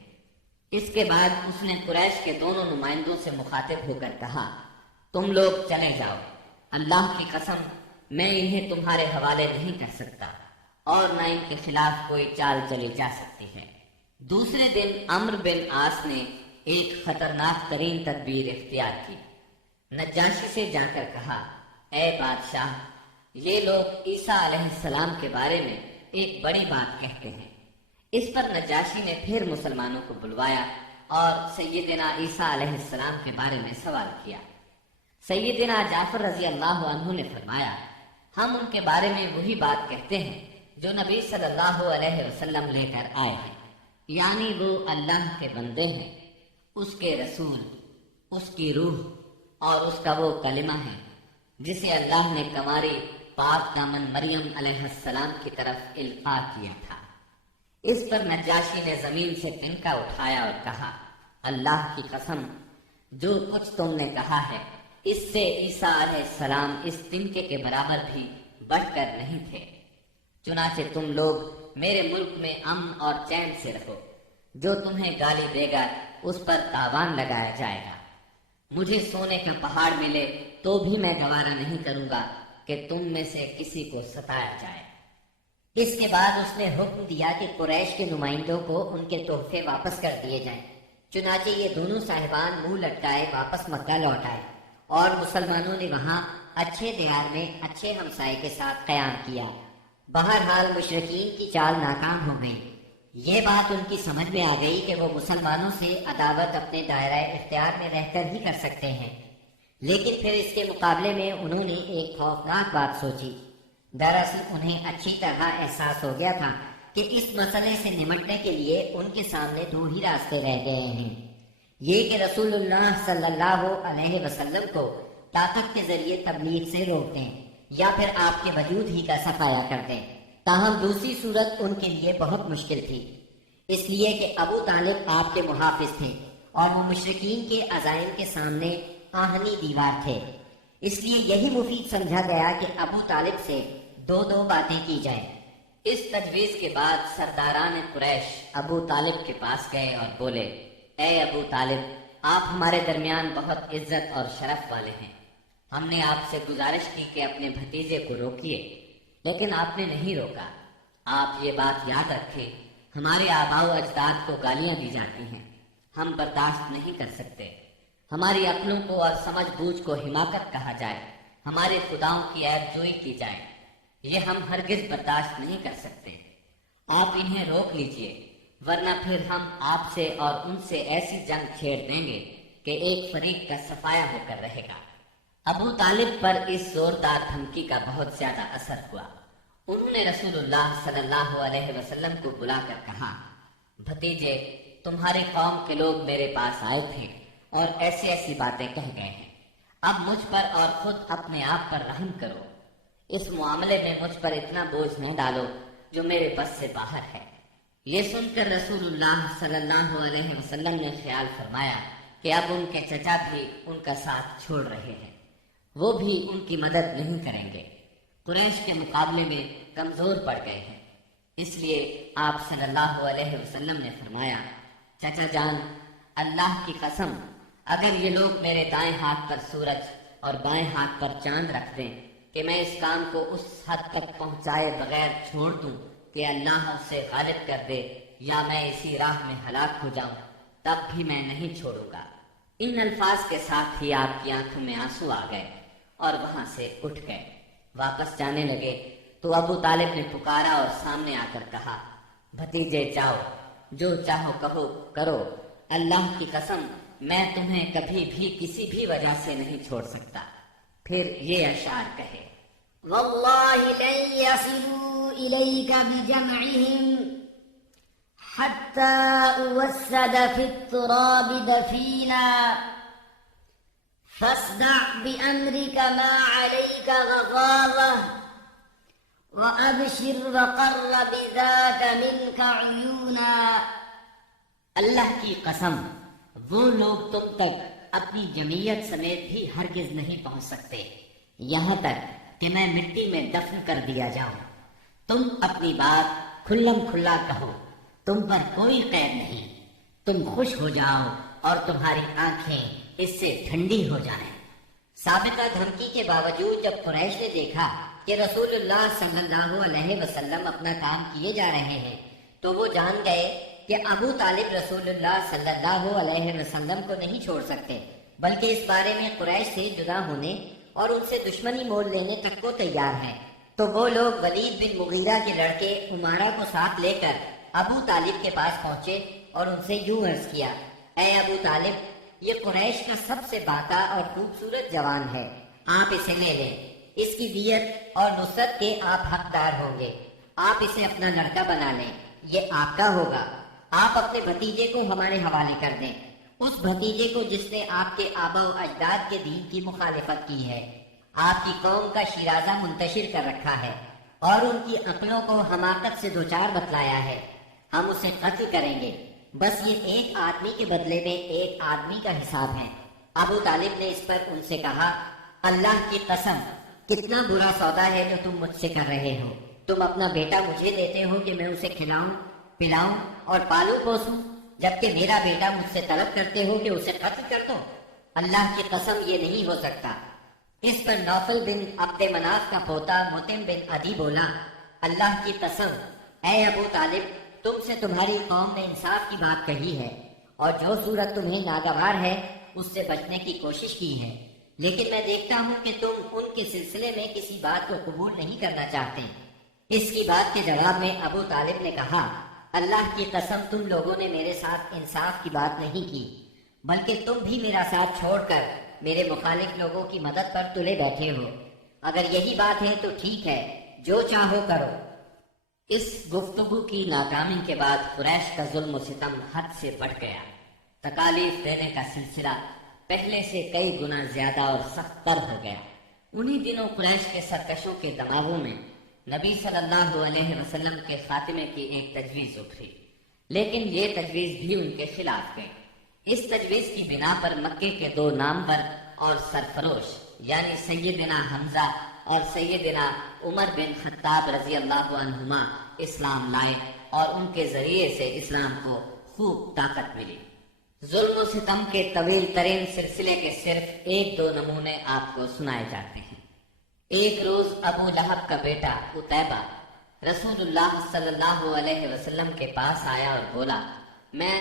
اس کے بعد اس نے قریش کے دونوں نمائندوں سے مخاطب ہو کر کہا، تم لوگ چلے جاؤ، اللہ کی قسم میں انہیں تمہارے حوالے نہیں کر سکتا، اور نہ ان کے خلاف کوئی چال چلی جا سکتی ہے۔ دوسرے دن عمرو بن عاص نے ایک خطرناک ترین تدبیر اختیار کی۔ نجاشی سے جا کر کہا، اے بادشاہ، یہ لوگ عیسیٰ علیہ السلام کے بارے میں ایک بڑی بات کہتے ہیں۔ اس پر نجاشی نے پھر مسلمانوں کو بلوایا اور سیدنا عیسیٰ علیہ السلام کے بارے میں سوال کیا۔ سیدنا جعفر رضی اللہ عنہ نے فرمایا، ہم ان کے بارے میں وہی بات کہتے ہیں جو نبی صلی اللہ علیہ وسلم لے کر آئے ہیں، یعنی وہ اللہ کے بندے ہیں، اس کے رسول، اس کی روح اور اس کا وہ کلمہ ہے جسے اللہ نے کماری پاک دامن مریم علیہ السلام کی طرف القاء کیا تھا۔ اس پر نجاشی نے زمین سے تنکا اٹھایا اور کہا، اللہ کی قسم، جو کچھ تم نے کہا ہے اس سے عیسیٰ علیہ السلام اس تنکے کے برابر بھی بڑھ کر نہیں تھے۔ چنانچہ تم لوگ میرے ملک میں امن اور چین سے رہو، جو تمہیں گالی دے گا اس پر تاوان لگایا جائے گا۔ مجھے سونے کا پہاڑ ملے تو بھی میں گوارا نہیں کروں گا کہ تم میں سے کسی کو ستایا جائے۔ اس کے بعد اس نے حکم دیا کہ قریش کے نمائندوں کو ان کے تحفے واپس کر دیے جائیں۔ چنانچہ یہ دونوں صاحبان منہ لٹکائے واپس مکہ لوٹ آئے، اور مسلمانوں نے وہاں اچھے دیار میں اچھے ہمسائے کے ساتھ قیام کیا۔ بہرحال مشرکین کی چال ناکام ہو گئی۔ یہ بات ان کی سمجھ میں آ گئی کہ وہ مسلمانوں سے عداوت اپنے دائرہ اختیار میں رہ کر ہی کر سکتے ہیں، لیکن پھر اس کے مقابلے میں انہوں نے ایک خوفناک بات سوچی۔ دراصل انہیں اچھی طرح احساس ہو گیا تھا کہ اس مسئلے سے نمٹنے کے لیے ان کے سامنے دو ہی راستے رہ گئے ہیں، یہ کہ رسول اللہ صلی اللہ علیہ وسلم کو طاقت کے ذریعے تبلیغ سے روک دیں، یا پھر آپ کے وجود ہی کا صفایا کر دیں۔ تاہم دوسری صورت ان کے لیے بہت مشکل تھی، اس لیے کہ ابو طالب آپ کے محافظ تھے اور وہ مشرکین کے عزائم کے سامنے آہنی دیوار تھے۔ اس لیے یہی مفید سمجھا گیا کہ ابو طالب سے دو باتیں کی جائیں۔ اس تجویز کے بعد سرداران قریش ابو طالب کے پاس گئے اور بولے، اے ابو طالب، آپ ہمارے درمیان بہت عزت اور شرف والے ہیں۔ ہم نے آپ سے گزارش کی کہ اپنے بھتیجے کو روکیے، لیکن آپ نے نہیں روکا۔ آپ یہ بات یاد رکھیں، ہمارے آباء و اجداد کو گالیاں دی جاتی ہیں، ہم برداشت نہیں کر سکتے۔ ہماری عقلوں کو اور سمجھ بوجھ کو حماقت کہا جائے، ہمارے خداؤں کی عیب جوئی کی جائے، یہ ہم ہرگز برداشت نہیں کر سکتے۔ آپ انہیں روک لیجئے، ورنہ پھر ہم آپ سے اور ان سے ایسی جنگ چھیڑ دیں گے کہ ایک فریق کا صفایا ہو کر رہے گا۔ ابو طالب پر اس زوردار دھمکی کا بہت زیادہ اثر ہوا۔ انہوں نے رسول اللہ صلی اللہ علیہ وسلم کو بلا کر کہا، بھتیجے، تمہاری قوم کے لوگ میرے پاس آئے تھے اور ایسی ایسی باتیں کہہ گئے ہیں، اب مجھ پر اور خود اپنے آپ پر رحم کرو، اس معاملے میں مجھ پر اتنا بوجھ نہ ڈالو جو میرے بس سے باہر ہے۔ یہ سن کر رسول اللہ صلی اللہ علیہ وسلم نے خیال فرمایا کہ اب ان کے چچا بھی ان کا ساتھ چھوڑ رہے ہیں، وہ بھی ان کی مدد نہیں کریں گے، قریش کے مقابلے میں کمزور پڑ گئے ہیں۔ اس لیے آپ صلی اللہ علیہ وسلم نے فرمایا، چچا جان، اللہ کی قسم، اگر یہ لوگ میرے دائیں ہاتھ پر سورج اور بائیں ہاتھ پر چاند رکھ دیں کہ میں اس کام کو اس حد تک پہنچائے بغیر چھوڑ دوں کہ اللہ اسے غالب کر دے یا میں اسی راہ میں ہلاک ہو جاؤں، تب بھی میں نہیں چھوڑوں گا۔ ان الفاظ کے ساتھ ہی آپ کی آنکھوں میں آنسو آ گئے اور وہاں سے اٹھ گئے۔ واپس جانے لگے تو ابو طالب نے پکارا اور سامنے آ کر کہا، بھتیجے جاؤ، جو چاہو کہو کرو، اللہ کی قسم میں تمہیں کبھی بھی کسی بھی وجہ سے نہیں چھوڑ سکتا۔ پھر یہ اشعار کہے، والله لن يصلوا إليك بجمعهم حتى أوسد في التراب دفينا فاصدع بأمرك ما عليك غضاضة وأبشر وقر بذاك منك عيونا۔ اللہ کی قسم، وہ لوگ تم تک اپنی جمعیت سمیت بھی ہرگز نہیں پہنچ سکتے یہاں تک کہ میں مٹی میں دفن کر دیا جاؤں۔ تم اپنی بات کھلم کھلا کہو، تم پر کوئی قید نہیں، تم خوش ہو جاؤ اور تمہاری آنکھیں اس سے ٹھنڈی ہو جائیں۔ سابقہ دھمکی کے باوجود جب قریش نے دیکھا کہ رسول اللہ صلی اللہ علیہ وسلم اپنا کام کیے جا رہے ہیں تو وہ جان گئے کہ ابو طالب رسول اللہ صلی اللہ علیہ وسلم کو نہیں چھوڑ سکتے، بلکہ اس بارے میں قریش سے جدا ہونے اور ان سے دشمنی مول لینے تک کو تیار ہیں۔ تو وہ لوگ ولید بن مغیرہ کے لڑکے عمارہ کو ساتھ لے کر ابو طالب کے پاس پہنچے اور ان سے یوں عرض کیا، اے ابو طالب، یہ قریش کا سب سے باتا اور خوبصورت جوان ہے، آپ اسے لے لیں، اس کی دیت اور نصرت کے آپ حقدار ہوں گے، آپ اسے اپنا لڑکا بنا لیں، یہ آپ کا ہوگا، آپ اپنے بھتیجے کو ہمارے حوالے کر دیں، اس بھتیجے کو جس نے آپ کے آبا و اجداد کے دین کی مخالفت کی ہے، آپ کی قوم کا شیرازہ منتشر کر رکھا ہے اور ان کی عقلوں کو حماقت سے دوچار بتلایا ہے، ہم اسے قتل کریں گے، بس یہ ایک آدمی کے بدلے میں ایک آدمی کا حساب ہے۔ ابو طالب نے اس پر ان سے کہا، اللہ کی قسم، کتنا برا سودا ہے جو تم مجھ سے کر رہے ہو، تم اپنا بیٹا مجھے دیتے ہو کہ میں اسے کھلاؤں پلاؤں اور پالوں پوسوں، جبکہ میرا بیٹا مجھ سے طلب کرتے ہو کہ اسے قتل کر دو، اللہ کی قسم یہ نہیں ہو سکتا۔ اس پر نوفل بن عبد مناف کا پوتا مطعم بن عدی بولا، اللہ کی قسم، اے ابو طالب، تم سے تمہاری قوم نے انصاف کی بات کہی ہے اور جو صورت تمہیں ناگوار ہے اس سے بچنے کی کوشش کی ہے، لیکن میں دیکھتا ہوں کہ تم ان کے سلسلے میں کسی بات کو قبول نہیں کرنا چاہتے۔ اس کی بات کے جواب میں ابو طالب نے کہا، اللہ کی قسم، تم لوگوں نے میرے ساتھ انصاف کی بات نہیں کی، بلکہ تم بھی میرا ساتھ چھوڑ کر میرے مخالف لوگوں کی مدد پر تلے بیٹھے ہو، اگر یہی بات ہے تو ٹھیک ہے، جو چاہو کرو۔ اس گفتگو کی ناکامی کے بعد قریش کا ظلم و ستم حد سے بڑھ گیا، تکالیف دینے کا سلسلہ پہلے سے کئی گنا زیادہ اور سخت تر ہو گیا۔ انہی دنوں قریش کے سرکشوں کے دماغوں میں نبی صلی اللہ علیہ وسلم کے خاتمے کی ایک تجویز ابھری، لیکن یہ تجویز بھی ان کے خلاف گئی۔ اس تجویز کی بنا پر مکے کے دو نامور اور سرفروش یعنی سیدنا حمزہ اور سیدنا عمر بن خطاب رضی اللہ عنہما اسلام لائے اور ان کے ذریعے سے اسلام کو خوب طاقت ملی۔ ظلم و ستم کے طویل ترین سلسلے کے صرف ایک دو نمونے آپ کو سنائے جاتے ہیں۔ ایک روز ابو لہب کا بیٹا عتیبہ رسول اللہ صلی اللہ علیہ وسلم کے پاس آیا اور بولا، میں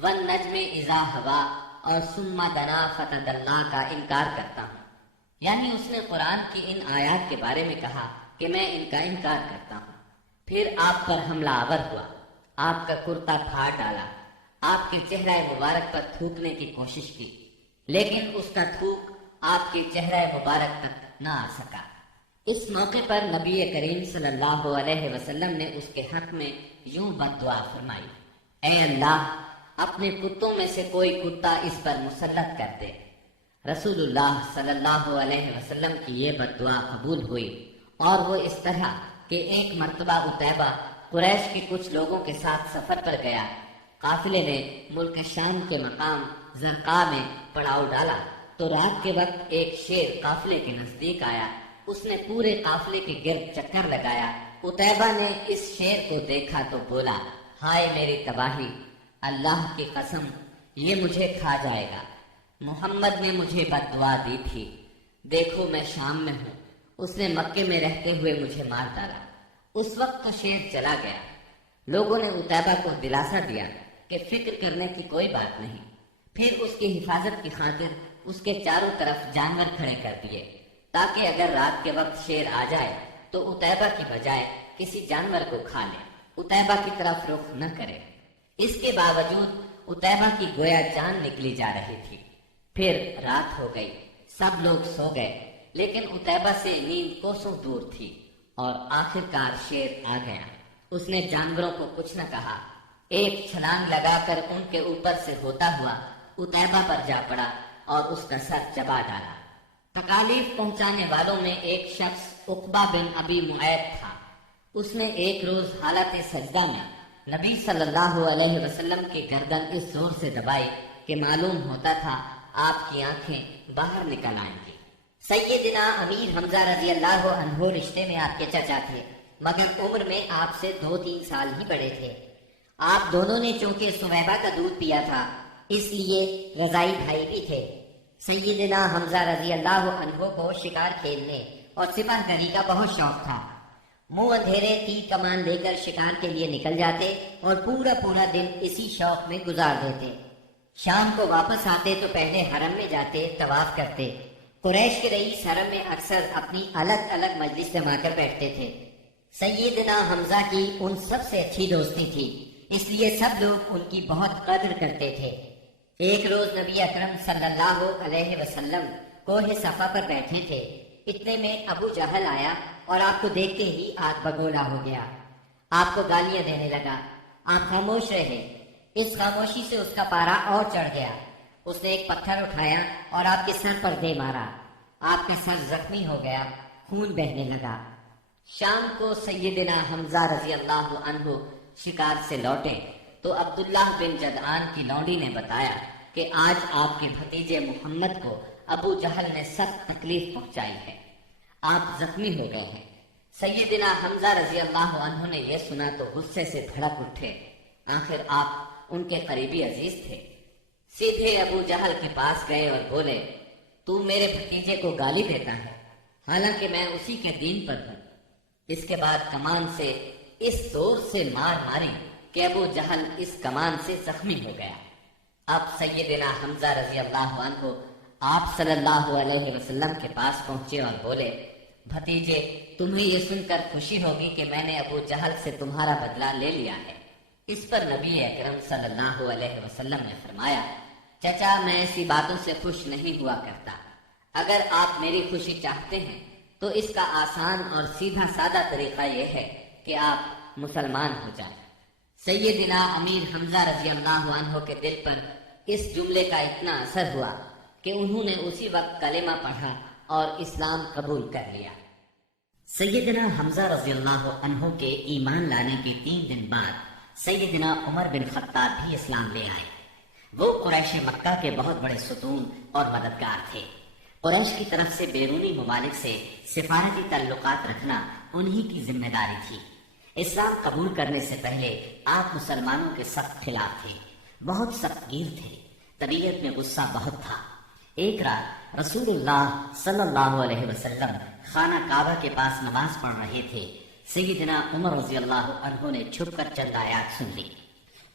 والنجم اذا ہوا اور ثم دنا فتدلی کا انکار کرتا ہوں، یعنی اس نے قرآن کی ان آیات کے بارے میں کہا کہ میں ان کا انکار کرتا ہوں۔ پھر آپ پر حملہ آور ہوا، آپ کا کرتا پھاڑ ڈالا، آپ کے چہرہ مبارک پر تھوکنے کی کوشش کی، لیکن اس کا تھوک آپ کے چہرہ مبارک تک نہ آ سکا۔ اس موقع پر نبی کریم صلی اللہ علیہ وسلم نے اس کے حق میں یوں بد دعا فرمائی: اے اللہ، اپنے کتوں میں سے کوئی کتا اس پر مسلط کر دے۔ رسول اللہ صلی اللہ علیہ وسلم کی یہ بد دعا قبول ہوئی، اور وہ اس طرح کہ ایک مرتبہ عتیبہ قریش کے کچھ لوگوں کے ساتھ سفر پر گیا۔ قافلے نے ملک شام کے مقام زرقاء میں پڑاؤ ڈالا تو رات کے وقت ایک شیر قافلے کے نزدیک آیا۔ اس نے پورے قافلے کے گرد چکر لگایا۔ عتیبہ نے اس شیر کو دیکھا تو بولا: ہائے میری تباہی، اللہ کی قسم یہ مجھے کھا جائے گا۔ محمد نے مجھے بد دعا دی تھی، دیکھو میں شام میں ہوں، اس نے مکے میں رہتے ہوئے مجھے مار ڈالا۔ اس وقت تو شیر چلا گیا۔ لوگوں نے عتیبہ کو دلاسا دیا کہ فکر کرنے کی کوئی بات نہیں۔ پھر اس کی حفاظت کی خاطر اس کے چاروں طرف جانور کھڑے کر دیے تاکہ اگر رات کے وقت شیر آ جائے تو عتیبہ کی بجائے کسی جانور کو کھا لے، عتیبہ کی طرف رخ نہ کرے۔ اس کے باوجود عتیبہ کی گویا جان نکلی جا رہی تھی۔ پھر رات ہو گئی، سب لوگ سو گئے، لیکن عتیبہ سے نیند کوسوں دور تھی، اور آخر کار شیر آ گیا۔ اس نے جانوروں کو کچھ نہ کہا، ایک چھلانگ لگا کر ان کے اوپر سے ہوتا ہوا عتیبہ پر جا پڑا اور اس کا سر چبا ڈالا۔ تکالیف پہنچانے والوں میں ایک شخص عقبہ بن ابی معیط تھا۔ اس نے ایک روز حالت سجدہ میں نبی صلی اللہ علیہ وسلم کی گردن اس زور سے دبائی کہ معلوم ہوتا تھا آپ کی آنکھیں باہر نکل آئیں گی۔ سیدنا امیر حمزہ رضی اللہ عنہ رشتے میں آپ کے چچا تھے، مگر عمر میں آپ سے 2-3 سال ہی بڑے تھے۔ آپ دونوں نے چونکہ سویبہ کا دودھ پیا تھا، اس لیے رضائی بھائی بھی تھے۔ سیدنا حمزہ رضی اللہ عنہ کو شکار کھیلنے اور سپاہ گری کا بہت شوق تھا۔ منہ اندھیرے تیر کمان لے کر شکار کے لیے نکل جاتے اور پورا دن اسی شوق میں گزار دیتے۔ شام کو واپس آتے تو پہلے حرم میں جاتے، طواف کرتے۔ قریش کے رئیس حرم میں اکثر اپنی الگ الگ مجلس جما کر بیٹھتے تھے۔ سیدنا حمزہ کی ان سب سے اچھی دوستی تھی، اس لیے سب لوگ ان کی بہت قدر کرتے تھے۔ ایک روز نبی اکرم صلی اللہ علیہ وسلم کوہ صفا پر بیٹھے تھے، اتنے میں ابو جہل آیا اور آپ کو دیکھتے ہی آگ بگولا ہو گیا۔ آپ کو گالیاں دینے لگا، آپ خاموش رہے۔ اس خاموشی سے اس کا پارا اور چڑھ گیا۔ اس نے ایک پتھر اٹھایا اور آپ کے سر پر دے مارا۔ آپ کا سر زخمی ہو گیا، خون بہنے لگا۔ شام کو سیدنا حمزہ رضی اللہ عنہ شکار سے لوٹے تو عبداللہ بن جدعان کی لونڈی نے بتایا کہ آج آپ کے بھتیجے محمد کو ابو جہل نے سخت تکلیف پہنچائی ہے، آپ زخمی ہو گئے ہیں۔ سیدنا حمزہ رضی اللہ عنہ نے یہ سنا تو غصے سے بھڑک اٹھے، آخر آپ ان کے قریبی عزیز تھے۔ سیدھے ابو جہل کے پاس گئے اور بولے: تو میرے بھتیجے کو گالی دیتا ہے، حالانکہ میں اسی کے دین پر ہوں۔ اس کے بعد کمان سے اس زور سے مار ماری کہ ابو جہل اس کمان سے زخمی ہو گیا۔ اب سیدنا حمزہ رضی اللہ عنہ آپ صلی اللہ علیہ وسلم کے پاس پہنچے اور بولے: بھتیجے، تمہیں یہ سن کر خوشی ہوگی کہ میں نے ابو جہل سے تمہارا بدلہ لے لیا ہے۔ اس پر نبی اکرم صلی اللہ علیہ وسلم نے فرمایا: چچا، میں ایسی باتوں سے خوش نہیں ہوا کرتا۔ اگر آپ میری خوشی چاہتے ہیں تو اس کا آسان اور سیدھا سادہ طریقہ یہ ہے کہ آپ مسلمان ہو جائیں۔ سیدنا امیر حمزہ رضی اللہ عنہ کے دل پر اس جملے کا اتنا اثر ہوا کہ انہوں نے اسی وقت کلمہ پڑھا اور اسلام قبول کر لیا۔ سیدنا حمزہ رضی اللہ عنہ کے ایمان لانے کے 3 دن بعد سیدنا عمر بن خطاب بھی اسلام لے آئے۔ وہ قریش مکہ کے بہت بڑے ستون اور مددگار تھے۔ قریش کی طرف سے بیرونی ممالک سے سفارتی تعلقات رکھنا انہی کی ذمہ داری تھی۔ اسلام قبول کرنے سے پہلے آپ مسلمانوں کے سخت خلاف تھے، بہت سخت گیر تھے، طبیعت میں غصہ بہت تھا۔ ایک رات رسول اللہ صلی اللہ علیہ وسلم خانہ کعبہ کے پاس نماز پڑھ رہے تھے۔ سیدنا عمر رضی اللہ عنہ نے چھپ کر چند آیات سن لی۔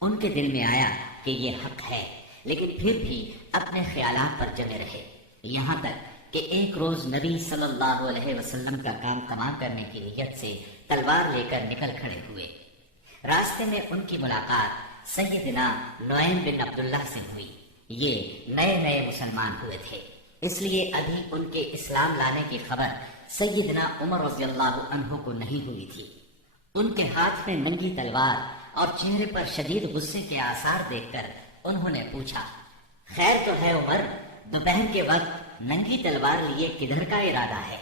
ان کے دل میں آیا کہ یہ حق ہے، لیکن پھر بھی اپنے خیالات پر جمے رہے، یہاں تک کہ ایک روز نبی صلی اللہ علیہ وسلم کا کام تمام کرنے کی نیت سے تلوار لے کر نکل کھڑے ہوئے۔ راستے میں ان کی ملاقات سیدنا نعیم بن عبداللہ سے ہوئی۔ یہ نئے نئے مسلمان ہوئے تھے، اس لیے ابھی ان کے اسلام لانے کی خبر سیدنا عمر رضی اللہ عنہ کو نہیں ہوئی تھی۔ ان کے ہاتھ میں ننگی تلوار اور چہرے پر شدید غصے کے آثار دیکھ کر انہوں نے پوچھا، خیر تو ہے عمر، دوپہر کے وقت ننگی تلوار لیے کدھر کا ارادہ ہے؟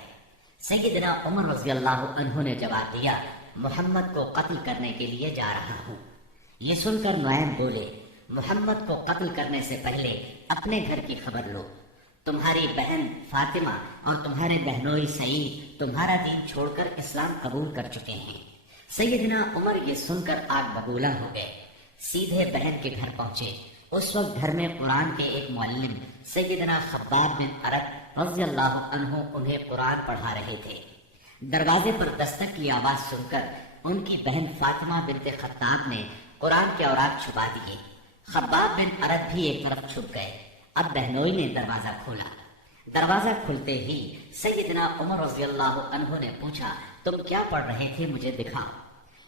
سیدنا عمر رضی اللہ عنہ نے جواب دیا، محمد کو قتل کرنے کے لیے جا رہا ہوں۔ یہ سن کر نعیم بولے، محمد کو قتل کرنے سے پہلے اپنے گھر کی خبر لو۔ تمہاری بہن فاطمہ اور تمہارے بہنوئی سعید تمہارا دین چھوڑ کر اسلام قبول کر چکے ہیں۔ سیدنا عمر یہ سن کر آگ بگولا ہو گئے، سیدھے بہن کے گھر پہنچے۔ اس وقت گھر میں قرآن کے ایک معلم سیدنا خباب بن ارت رضی اللہ عنہ انہیں قرآن پڑھا رہے تھے۔ دروازے پر دستک کی آواز سن کر ان کی بہن فاطمہ بنت خطاب نے قرآن کے اوراق چھپا دیے۔ خباب بن ارت بھی ایک طرف چھپ گئے۔ اب بہنوئی نے دروازہ کھولا۔ دروازہ کھلتے ہی سیدنا عمر رضی اللہ عنہ نے پوچھا، تم کیا پڑھ رہے تھے، مجھے دکھاؤ۔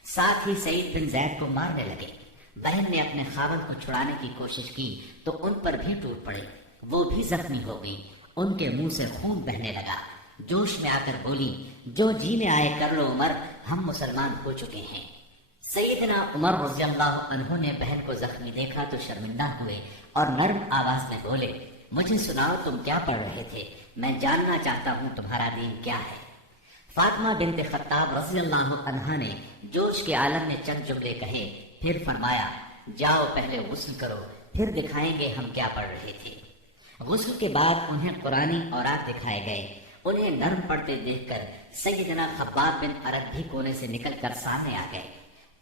ساتھ ہی سعید بن زید کو مارنے لگے۔ بہن نے اپنے خاوند کو چھڑانے کی کوشش کی تو ان پر بھی ٹوٹ پڑے، وہ بھی زخمی ہو گئی۔ ان کے منہ سے خون بہنے لگا۔ جوش میں آ کر بولی، جو جی میں آئے کر لو عمر، ہم مسلمان ہو چکے ہیں۔ سیدنا عمر رضی اللہ عنہ نے بہن کو زخمی دیکھا تو شرمندہ ہوئے اور نرم آواز میں بولے، مجھے سناؤ تم کیا پڑھ رہے تھے، میں جاننا چاہتا ہوں تمہارا دین کیا ہے۔ فاطمہ بنت خطاب رضی اللہ عنہا نے جوش کے عالم میں چند جملے کہے، پھر فرمایا، جاؤ پہلے غسل کرو، پھر دکھائیں گے ہم کیا پڑھ رہے تھے۔ غسل کے بعد انہیں قرآنی اوراق دکھائے گئے۔ انہیں نرم پڑھتے دیکھ کر سیدنا خباب بن ارت بھی کونے سے نکل کر سامنے آ گئے۔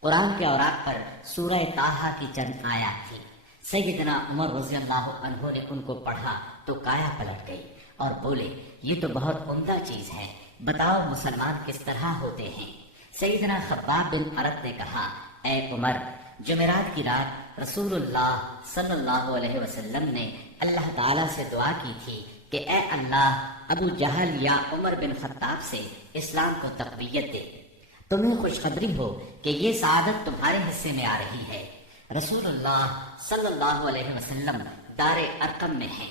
قرآن کے اوراق پر سورہ طٰہٰ کی چند آیات تھی۔ سیدنا عمر رضی اللہ عنہ نے ان کو پڑھا تو کایا پلٹ گئی اور بولے، یہ تو بہت عمدہ چیز ہے، بتاؤ مسلمان کس طرح ہوتے ہیں۔ سیدنا خباب بن ارت نے کہا، اے عمر، جمعرات کی رات رسول اللہ صلی اللہ علیہ وسلم نے اللہ تعالیٰ سے دعا کی تھی کہ اے اللہ، ابو جہل یا عمر بن خطاب سے اسلام کو تقویت دے۔ تمہیں خوشخبری ہو کہ یہ سعادت تمہارے حصے میں آ رہی ہے۔ رسول اللہ صلی اللہ علیہ وسلم دار ارقم میں ہیں۔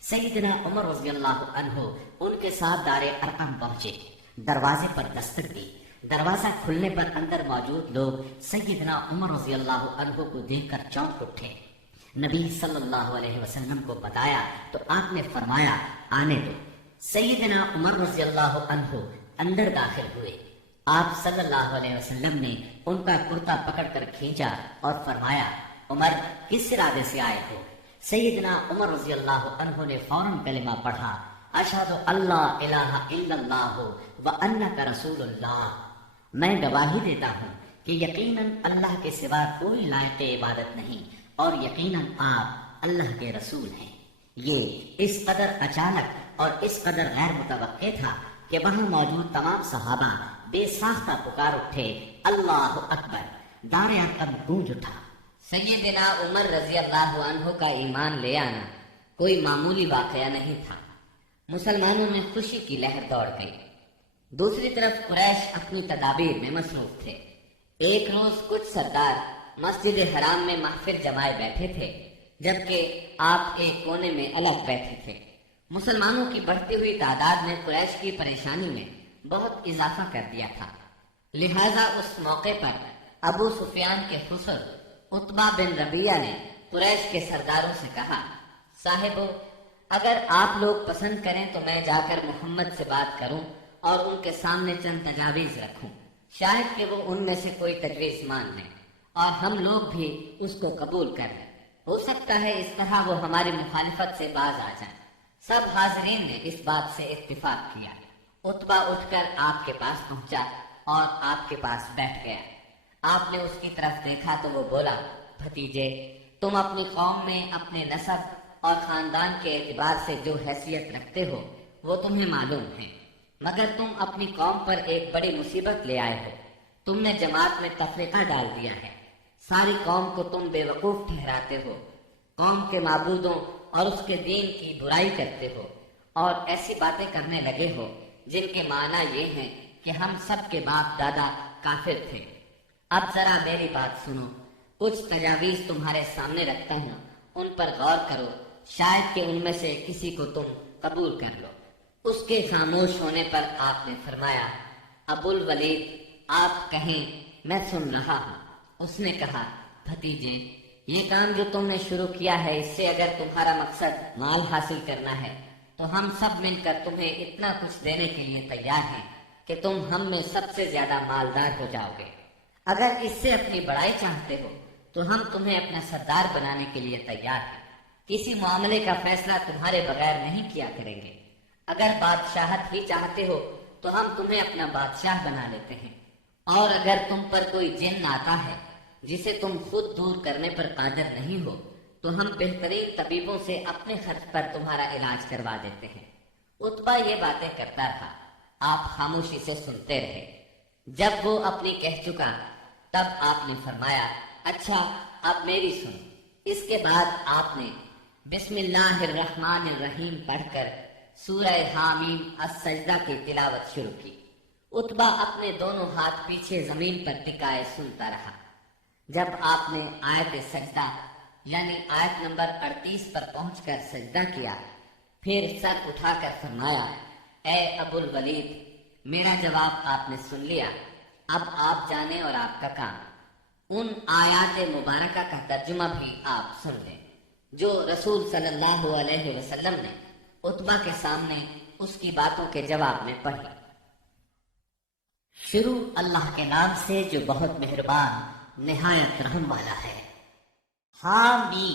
سیدنا عمر رضی اللہ عنہ ان کے ساتھ دار ارقم پہنچے۔ دروازے پر دستک دی۔ دروازہ کھلنے پر اندر موجود لوگ سیدنا عمر رضی اللہ عنہ کو دیکھ کر چونک اٹھے۔ نبی صلی اللہ علیہ وسلم کو بتایا تو آپ نے فرمایا، آنے دو۔ سیدنا عمر رضی اللہ عنہ اندر داخل ہوئے۔ آپ صلی اللہ علیہ وسلم نے ان کا کرتا پکڑ کر کھینچا اور فرمایا، عمر کس ارادے سے آئے ہو؟ سیدنا عمر رضی اللہ عنہ نے فوراً کلمہ پڑھا، اشہد اللہ الہ الا اللہ وانک رسول اللہ، میں گواہی دیتا ہوں کہ یقیناً اللہ کے سوا کوئی لائق عبادت نہیں اور یقیناً آپ اللہ کے رسول ہیں۔ یہ اس قدر اچانک اور اس قدر غیر متوقع تھا کہ وہاں موجود تمام صحابہ بے ساختہ پکار اٹھے، اللہ اکبر۔ دار ارقم گونج اٹھا۔ سیدنا عمر رضی اللہ عنہ کا ایمان لے آنا کوئی معمولی واقعہ نہیں تھا۔ مسلمانوں میں خوشی کی لہر دوڑ گئی۔ دوسری طرف قریش اپنی تدابیر میں مصروف تھے۔ ایک روز کچھ سردار مسجد حرام میں محفل جمائے بیٹھے تھے، جبکہ آپ ایک کونے میں الگ بیٹھے تھے۔ مسلمانوں کی بڑھتی ہوئی تعداد نے قریش کی پریشانی میں بہت اضافہ کر دیا تھا، لہذا اس موقع پر ابو سفیان کے خسر عتبہ بن ربیعہ نے قریش کے سرداروں سے کہا، صاحبو، اگر آپ لوگ پسند کریں تو میں جا کر محمد سے بات کروں اور ان کے سامنے چند تجاویز رکھوں، شاید کہ وہ ان میں سے کوئی تجویز مان لیں اور ہم لوگ بھی اس کو قبول کر لیں۔ ہو سکتا ہے اس طرح وہ ہماری مخالفت سے باز آ جائیں۔ سب حاضرین نے اس بات سے اتفاق کیا۔ عتبہ اٹھ کر آپ کے پاس پہنچا اور آپ کے پاس بیٹھ گیا۔ آپ نے اس کی طرف دیکھا تو وہ بولا، بھتیجے، تم اپنی قوم میں اپنے نسب اور خاندان کے اعتبار سے جو حیثیت رکھتے ہو وہ تمہیں معلوم ہے، مگر تم اپنی قوم پر ایک بڑی مصیبت لے آئے ہو۔ تم نے جماعت میں تفرقہ ڈال دیا ہے، ساری قوم کو تم بے وقوف ٹھہراتے ہو، قوم کے معبودوں اور اس کے دین کی برائی کرتے ہو، اور ایسی باتیں کرنے لگے ہو جن کے معنی یہ ہیں کہ ہم سب کے باپ دادا کافر تھے۔ اب ذرا میری بات سنو، کچھ تجاویز تمہارے سامنے رکھتا ہوں، ان پر غور کرو، شاید کہ ان میں سے کسی کو تم قبول کر لو۔ اس کے خاموش ہونے پر آپ نے فرمایا، ابو الولید آپ کہیں، میں سن رہا ہوں۔ اس نے کہا، بھتیجے، یہ کام جو تم نے شروع کیا ہے، اس سے اگر تمہارا مقصد مال حاصل کرنا ہے تو ہم سب مل کر تمہیں اتنا کچھ دینے کے لیے تیار ہیں کہ تم ہم میں سب سے زیادہ مالدار ہو جاؤ گے۔ اگر اس سے اپنی بڑائی چاہتے ہو تو ہم تمہیں اپنا سردار بنانے کے لیے تیار ہیں، کسی معاملے کا فیصلہ تمہارے بغیر نہیں کیا کریں گے۔ اگر بادشاہت ہی چاہتے ہو تو ہم تمہیں اپنا بادشاہ بنا لیتے ہیں، اور اگر تم پر کوئی جن آتا ہے جسے تم خود دور کرنے پر قادر نہیں ہو تو ہم بہترین طبیبوں سے اپنے خرچ پر تمہارا علاج کروا دیتے ہیں۔ عتبہ یہ باتیں کرتا رہا، آپ خاموشی سے سنتے رہے۔ جب وہ اپنی کہہ چکا تب آپ نے فرمایا، اچھا اب میری سن۔ اس کے بعد آپ نے بسم اللہ الرحمن الرحیم پڑھ کر سورہ حامیم السجدہ کی تلاوت شروع کی۔ عتبہ اپنے دونوں ہاتھ پیچھے زمین پر ٹکائے سنتا رہا۔ جب آپ نے آیت سجدہ یعنی آیت نمبر 38 پر پہنچ کر سجدہ کیا، پھر سر اٹھا کر فرمایا، اے ابو الولید، میرا جواب آپ نے سن لیا، اب آپ جانیں اور آپ کا کام۔ ان آیات مبارکہ کا ترجمہ بھی آپ سن لیں جو رسول صلی اللہ علیہ وسلم نے عتبہ کے سامنے اس کی باتوں کے جواب میں پڑھی۔ شروع اللہ کے نام سے جو بہت مہربان نہایت رحم والا ہے۔ حامی،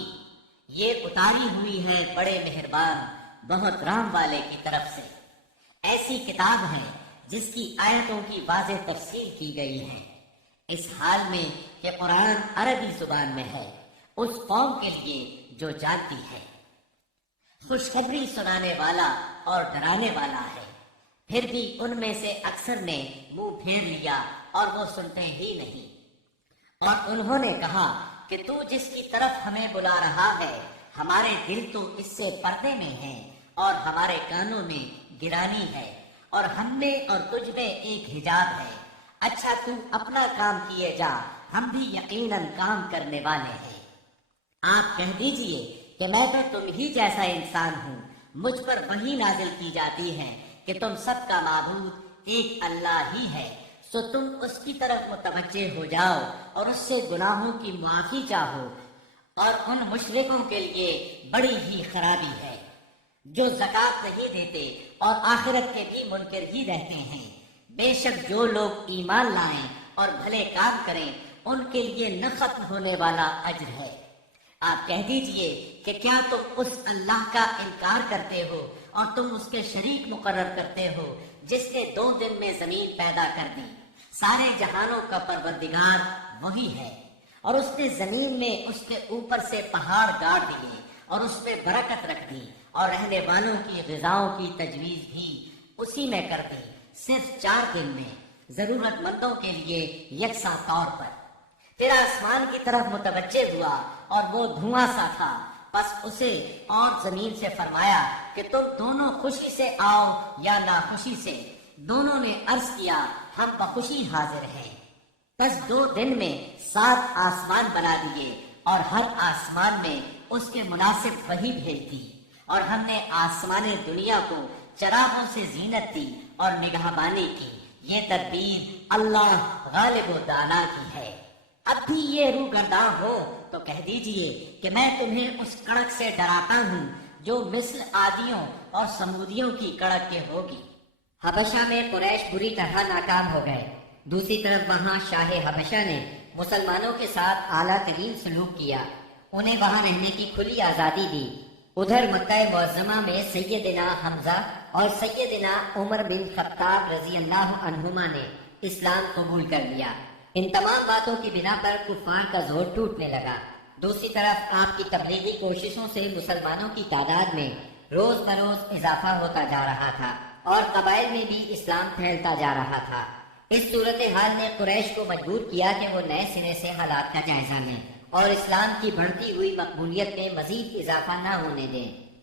یہ اتاری ہوئی ہے بڑے مہربان بہت رحم والے کی طرف سے، ایسی کتاب ہے جس کی آیتوں کی واضح تفصیل کی گئی ہے، اس حال میں کہ قرآن عربی زبان میں ہے، اس قوم کے لیے جو جانتی ہے۔ خوشخبری سنانے والا اور ڈرانے والا ہے، پھر بھی ان میں سے اکثر نے منہ پھیر لیا اور وہ سنتے ہی نہیں۔ اور انہوں نے کہا کہ تو جس کی طرف ہمیں بلا رہا ہے، ہمارے دل تو اس سے پردے میں ہیں اور ہمارے کانوں میں گرانی ہے، اور ہم میں اور تجھ میں ایک حجاب ہے۔ اچھا تو اپنا کام کیے جا، ہم بھی یقیناً کام کرنے والے ہیں۔ آپ کہہ دیجئے کہ میں تو تم ہی جیسا انسان ہوں، مجھ پر وحی نازل کی جاتی ہے کہ تم سب کا معبود ایک اللہ ہی ہے، سو تم اس کی طرف متوجہ ہو جاؤ اور اس سے گناہوں کی معافی چاہو۔ اور ان مشرکوں کے لیے بڑی ہی خرابی ہے جو زکوٰۃ نہیں دیتے اور آخرت کے بھی منکر ہی رہتے ہیں۔ بے شک جو لوگ ایمان لائیں اور بھلے کام کریں ان کے لیے نہ ختم ہونے والا اجر ہے۔ آپ کہہ دیجئے کہ کیا تم اس اللہ کا انکار کرتے ہو اور تم اس کے شریک مقرر کرتے ہو جس نے 2 دن میں زمین پیدا کر دی، سارے جہانوں کا پروردگار وہی ہے، اور اس نے زمین میں اس کے اوپر سے پہاڑ گاڑ دیے اور اس میں برکت رکھ دی اور رہنے والوں کی غذاؤں کی تجویز بھی اسی میں کر دی، صرف 4 دن میں ضرورت مندوں کے لیے یکساں طور پر۔ پھر آسمان کی طرف متوجہ ہوا اور وہ دھواں سا تھا، پس اسے اور زمین سے فرمایا کہ تم دونوں خوشی سے آؤ یا ناخوشی سے۔ دونوں نے عرض کیا ہم بخوشی حاضر ہیں۔ پس 2 دن میں 7 آسمان بنا دیے اور ہر آسمان میں اس کے مناسب وحی بھیج دی، اور ہم نے آسمان دنیا کو چراغوں سے زینت دی اور نگہبانی کی۔ یہ تدبیر اللہ غالب و دانا کی ہے۔ اب بھی یہ روگرداں ہو تو کہہ دیجئے کہ میں تمہیں اس کڑک سے ڈراتا ہوں جو مثل عادیوں اور سمودیوں کی کڑک کے ہوگی۔ حبشہ میں قریش بری طرح ناکام ہو گئے، دوسری طرف وہاں شاہ حبشہ نے مسلمانوں کے ساتھ اعلیٰ ترین سلوک کیا، انہیں وہاں رہنے کی کھلی آزادی دی۔ ادھر مکہ معظمہ میں سیدنا حمزہ اور سیدنا عمر بن خطاب رضی اللہ عنہما نے اسلام قبول کر لیا۔ ان تمام باتوں کی بنا پر کفار کا زور ٹوٹنے لگا۔ دوسری طرف آپ کی تبلیغی کوششوں سے مسلمانوں کی تعداد میں روز بروز اضافہ ہوتا جا رہا تھا اور قبائل میں بھی اسلام پھیلتا جا رہا تھا۔ اس صورتحال نے قریش کو مجبور کیا کہ وہ نئے سرے سے حالات کا جائزہ لیں اور اسلام کی بڑھتی ہوئی مقبولیت میں مزید اضافہ نہ ہونے دیں۔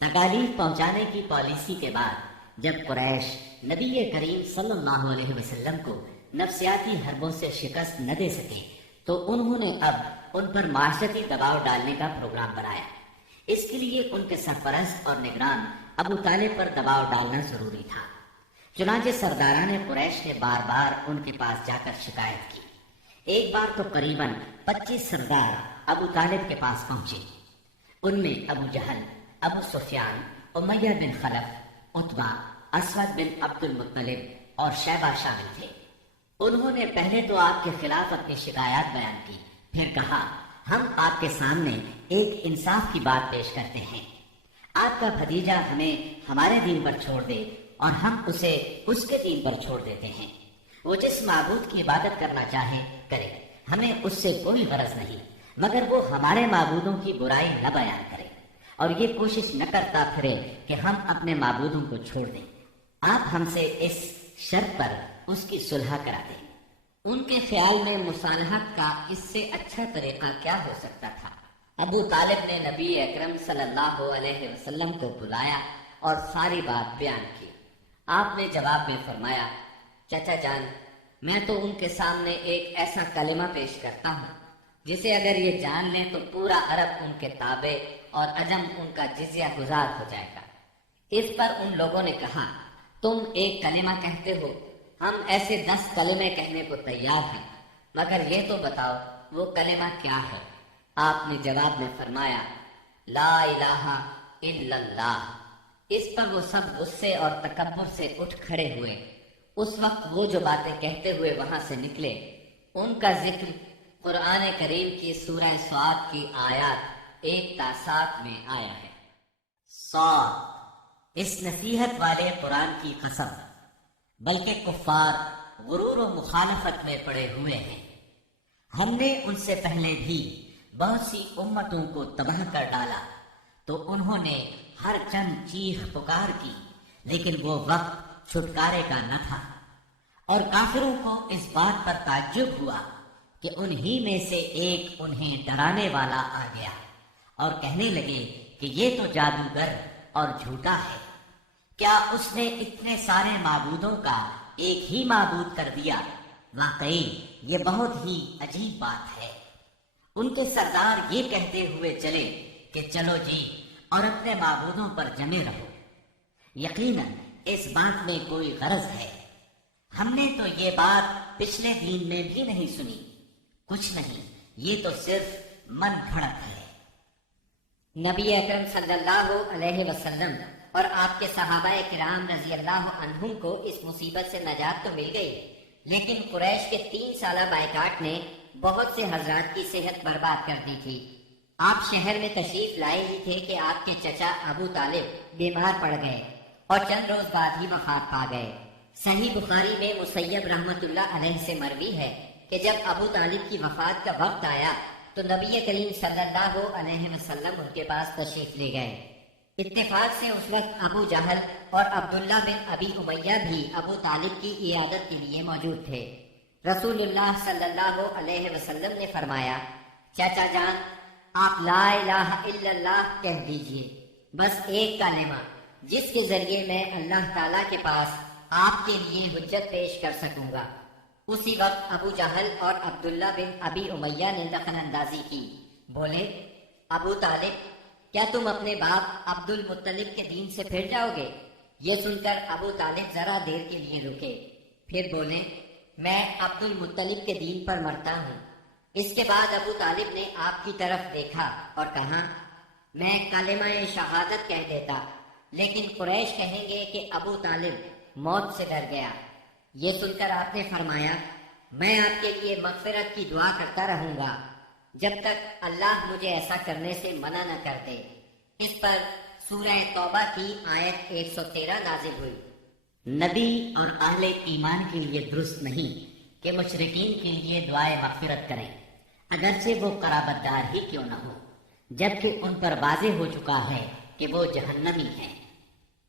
تکالیف پہنچانے کی پالیسی کے بعد جب قریش نبی کریم صلی اللہ علیہ وسلم کو نفسیاتی حربوں سے شکست نہ دے سکے تو انہوں نے اب ان پر معاشرتی دباؤ ڈالنے کا پروگرام بنایا۔ اس کے لیے ان کے سرپرست اور نگران ابو طالب پر دباؤ ڈالنا ضروری تھا۔ چنانچہ سرداران قریش نے بار بار ان کے پاس جا کر شکایت کی۔ ایک بار تو قریباً 25 سردار ابو طالب کے پاس پہنچے۔ ان میں ابو جہل، ابو سفیان، امیہ بن خلف، عتبہ، اسود بن عبد المطلب اور شیبہ شامل تھے۔ انہوں نے پہلے تو آپ کے خلاف اپنی شکایات بیان کی، پھر کہا ہم آپ کے سامنے ایک انصاف کی بات پیش کرتے ہیں۔ آپ کا بھتیجا ہمیں ہمارے دین پر چھوڑ دے اور ہم اسے اس کے دین پر چھوڑ دیتے ہیں۔ وہ جس معبود کی عبادت کرنا چاہے کرے، ہمیں اس سے کوئی غرض نہیں، مگر وہ ہمارے معبودوں کی برائی نہ بیان کرے اور یہ کوشش نہ کرتا پھرے کہ ہم اپنے معبودوں کو چھوڑ دیں۔ آپ ہم سے اس شرط پر اس کی صلح کرا دیں۔ ان کے خیال میں مصالحت کا اس سے اچھا طریقہ کیا ہو سکتا تھا۔ ابو طالب نے نبی اکرم صلی اللہ علیہ وسلم کو بلایا اور ساری بات بیان کی۔ آپ نے جواب میں فرمایا، چچا جان، میں تو ان کے سامنے ایک ایسا کلمہ پیش کرتا ہوں جسے اگر یہ جان لیں تو پورا عرب ان کے تابع اور عجم ان کا جزیہ گزار ہو جائے گا۔ اس پر ان لوگوں نے کہا، تم ایک کلمہ کہتے ہو، ہم ایسے 10 کلمے کہنے کو تیار ہیں، مگر یہ تو بتاؤ وہ کلمہ کیا ہے؟ آپ نے جواب میں فرمایا، لا الہ الا اللہ۔ اس پر وہ سب غصے اور تکبر سے اٹھ کھڑے ہوئے۔ اس وقت وہ جو باتیں کہتے ہوئے وہاں سے نکلے، ان کا ذکر قرآن کریم کی سورہ صاد کی آیات 1 تا 7 میں آیا ہے۔ صاد، اس نصیحت والے قرآن کی قسم، بلکہ کفار غرور و مخالفت میں پڑے ہوئے ہیں۔ ہم نے ان سے پہلے بھی بہت سی امتوں کو تباہ کر ڈالا تو انہوں نے ہر چند چیخ پکار کی، لیکن وہ وقت چھٹکارے کا نہ تھا، اور کافروں کو اس بات پر تعجب ہوا کہ انہی میں سے ایک انہیں ڈرانے والا آ گیا اور کہنے لگے کہ یہ تو جادوگر اور جھوٹا ہے۔ کیا اس نے اتنے سارے معبودوں کا ایک ہی معبود کر دیا؟ واقعی یہ بہت ہی عجیب بات ہے۔ ان کے سردار یہ کہتے ہوئے چلے کہ چلو جی اور اپنے معبودوں پر جمے رہو، یقیناً اس بات میں کوئی غرض ہے۔ ہم نے تو یہ بات پچھلے دین میں بھی نہیں سنی۔ کچھ نہیں، یہ تو صرف من گھڑت ہے۔ نبی اکرم صلی اللہ علیہ وسلم اور آپ کے صحابہ کرام رضی اللہ عنہم کو اس مصیبت سے نجات تو مل گئی، لیکن قریش کے 3 سالہ بائیکاٹ نے بہت سے حضرات کی صحت برباد کر دی تھی۔ آپ شہر میں تشریف لائے ہی تھے کہ آپ کے چچا ابو طالب بیمار پڑ گئے اور چند روز بعد ہی وفات پا گئے۔ صحیح بخاری میں مسیب رحمۃ اللہ علیہ سے مروی ہے کہ جب ابو طالب کی وفات کا وقت آیا تو نبی کریم صلی اللہ علیہ وسلم ان کے پاس تشریف لے گئے۔ اتفاق سے اس وقت ابو جہل اور عبداللہ بن ابی امیہ بھی ابو طالب کی عیادت کے لیے موجود تھے۔ رسول اللہ صلی اللہ علیہ وسلم نے فرمایا، چاچا جان، آپ لا الہ الا اللہ کہہ دیجئے، بس ایک کلمہ جس کے ذریعے میں اللہ تعالیٰ کے پاس آپ کے لیے حجت پیش کر سکوں گا۔ اسی وقت ابو جہل اور عبداللہ بن ابی امیہ نے دخل اندازی کی، بولے، ابو طالب، کیا تم اپنے باپ عبد المطلب کے دین سے پھر جاؤ گے؟ یہ سن کر ابو طالب ذرا دیر کے لیے رکے، پھر بولے، میں عبد المطلب کے دین پر مرتا ہوں۔ اس کے بعد ابو طالب نے آپ کی طرف دیکھا اور کہا، میں کلمہ شہادت کہہ دیتا، لیکن قریش کہیں گے کہ ابو طالب موت سے ڈر گیا۔ یہ سن کر آپ نے فرمایا، میں آپ کے لیے مغفرت کی دعا کرتا رہوں گا جب تک اللہ مجھے ایسا کرنے سے منع نہ کر دے۔ اس پر سورہ توبہ کی آیت 113 نازل ہوئی۔ نبی اور اہل ایمان کے لیے درست نہیں کہ مشرکین کے لیے دعائے مغفرت کریں، اگرچہ وہ قرابت دار ہی کیوں نہ ہو، جبکہ ان پر واضح ہو چکا ہے کہ وہ جہنمی ہیں۔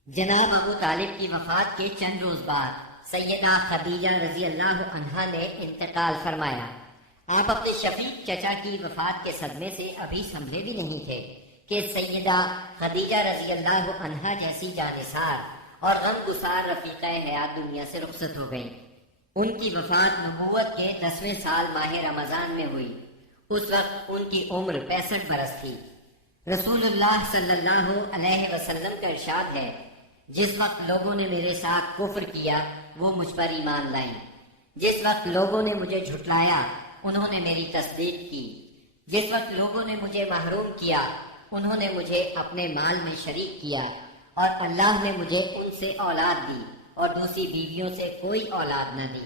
جناب ابو طالب کی وفات کے چند روز بعد سیدہ خدیجہ رضی اللہ عنہا نے انتقال فرمایا۔ آپ اپنے شفیق چچا کی وفات کے صدمے سے ابھی سنبھلے بھی نہیں تھے کہ سیدہ خدیجہ رضی اللہ عنہا جیسی جانثار اور غم گسار رفیقہ حیات دنیا سے رخصت ہو گئی۔ ان کی وفات نبوت کے 10ویں سال ماہ رمضان میں ہوئی۔ اس وقت ان کی عمر 65 برس تھی۔ رسول اللہ صلی اللہ علیہ وسلم کا ارشاد ہے، جس وقت لوگوں نے میرے ساتھ کفر کیا وہ مجھ پر ایمان لائیں، جس وقت لوگوں نے مجھے جھٹلایا انہوں نے میری تصدیق کی، جس وقت لوگوں نے مجھے محروم کیا انہوں نے مجھے اپنے مال میں شریک کیا، اور اللہ نے مجھے ان سے اولاد دی اور دوسری بیویوں سے کوئی اولاد نہ دی۔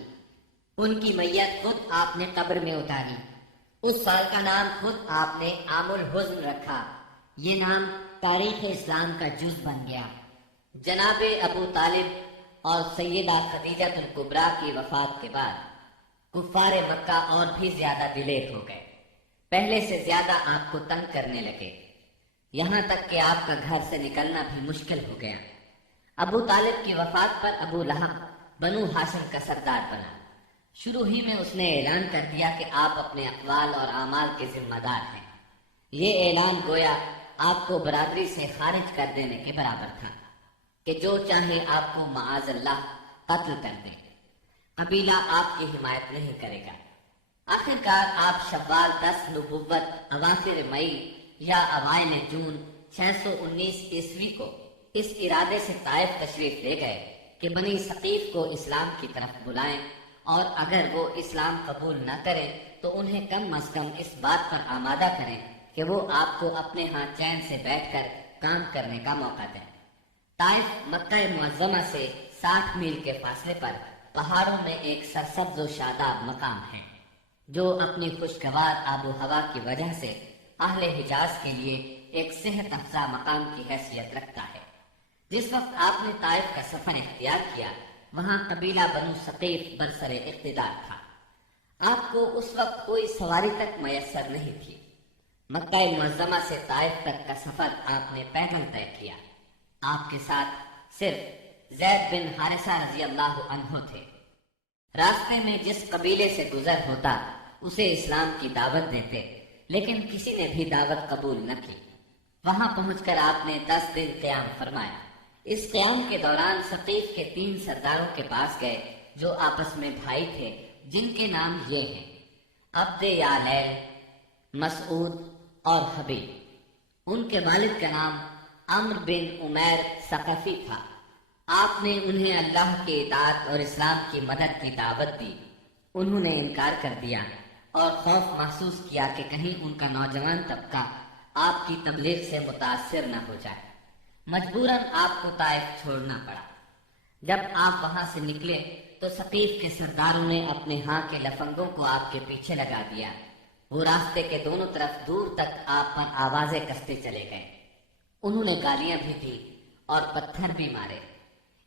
ان کی میت خود آپ نے قبر میں اتاری۔ اس سال کا نام خود آپ نے عام الحزن رکھا۔ یہ نام تاریخ اسلام کا جز بن گیا۔ جناب ابو طالب اور سیدہ خدیجہ الکبریٰ کی وفات کے بعد کفار مکہ اور بھی زیادہ دلیر ہو گئے، پہلے سے زیادہ آپ کو تنگ کرنے لگے، یہاں تک کہ آپ کا گھر سے نکلنا بھی مشکل ہو گیا۔ ابو طالب کی وفات پر ابو لہب بنو ہاشم کا سردار بنا۔ شروع ہی میں اس نے اعلان کر دیا کہ آپ اپنے اقوال اور اعمال کے ذمہ دار ہیں۔ یہ اعلان گویا آپ کو برادری سے خارج کر دینے کے برابر تھا کہ جو چاہے آپ کو معاذ اللہ قتل کر دیں، قبیلہ آپ کی حمایت نہیں کرے گا۔ آخرکار آپ شوال 10 نبوت اواخر مئی یا اوائل جون 619 عیسوی کو اس ارادے سے طائف تشریف لے گئے کہ بنی ثقیف کو اسلام کی طرف بلائیں، اور اگر وہ اسلام قبول نہ کریں تو انہیں کم از کم اس بات پر آمادہ کریں کہ وہ آپ کو اپنے ہاں چین سے بیٹھ کر کام کرنے کا موقع دیں۔ طائف مکہ معظمہ سے 60 میل کے فاصلے پر پہاڑوں میں ایک سرسبز و شاداب مقام ہے، جو اپنی خوشگوار آب و ہوا کی وجہ سے اہل حجاز کے لیے ایک صحت افزا مقام کی حیثیت رکھتا ہے۔ جس وقت آپ نے طائف کا سفر اختیار کیا وہاں قبیلہ بنو ثقیف برسر اقتدار تھا۔ آپ کو اس وقت کوئی سواری تک میسر نہیں تھی۔ مکہ معظمہ سے طائف تک کا سفر آپ نے پیدل طے کیا۔ آپ کے ساتھ صرف زید بن حارثہ رضی اللہ عنہ تھے۔ راستے میں جس قبیلے سے گزر ہوتا اسے اسلام کی دعوت دیتے، لیکن کسی نے بھی دعوت قبول نہ کی۔ وہاں پہنچ کر آپ نے 10 دن قیام فرمایا۔ اس قیام کے دوران ثقیف کے 3 سرداروں کے پاس گئے جو آپس میں بھائی تھے، جن کے نام یہ ہیں عبد یالیل، مسعود اور حبیب۔ ان کے والد کا نام عمرو بن عمیر ثقفی تھا۔ آپ نے انہیں اللہ کے اطاعت اور اسلام کی مدد کی دعوت دی۔ انہوں نے انکار کر دیا اور خوف محسوس کیا کہ کہیں ان کا نوجوان طبقہ آپ کی تبلیغ سے متاثر نہ ہو جائے۔ مجبوراً آپ کو طائف چھوڑنا پڑا۔ جب آپ وہاں سے نکلے تو ثقیف کے سرداروں نے اپنے ہاں کے لفنگوں کو آپ کے پیچھے لگا دیا۔ وہ راستے کے دونوں طرف دور تک آپ پر آوازیں کستے چلے گئے۔ انہوں نے گالیاں بھی دی اور پتھر بھی مارے۔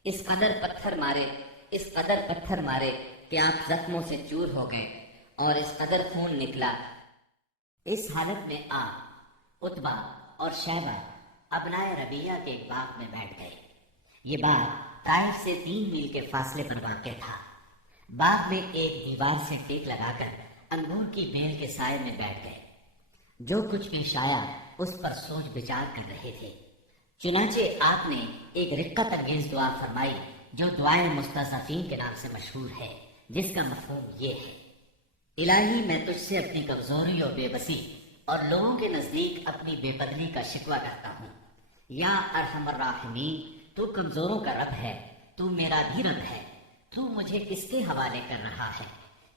اس قدر پتھر مارے کہ آپ زخموں سے چور ہو گئے اور اس قدر خون نکلا۔ اس حالت میں آپ عتبہ اور شیبہ ابنائے ربیعہ کے ایک باغ میں بیٹھ گئے۔ یہ باغ طائف سے 3 میل کے فاصلے پر واقع تھا۔ باغ میں ایک دیوار سے ٹیک لگا کر انگور کی بیل کے سائے میں بیٹھ گئے۔ جو کچھ پیش آیا اس پر سوچ بچار کر رہے تھے۔ چنانچہ آپ نے ایک رقت انگیز دعا فرمائی جو دعائے مستضعفین کے نام سے مشہور ہے، جس کا مفہوم یہ ہے: الہی میں تجھ سے اپنی کمزوری اور بے بسی اور لوگوں کے نزدیک اپنی بے پدری کا شکوہ کرتا ہوں۔ یا ارحم الراحمین، تو کمزوروں کا رب ہے، تو میرا بھی رب ہے۔ تو مجھے کس کے حوالے کر رہا ہے؟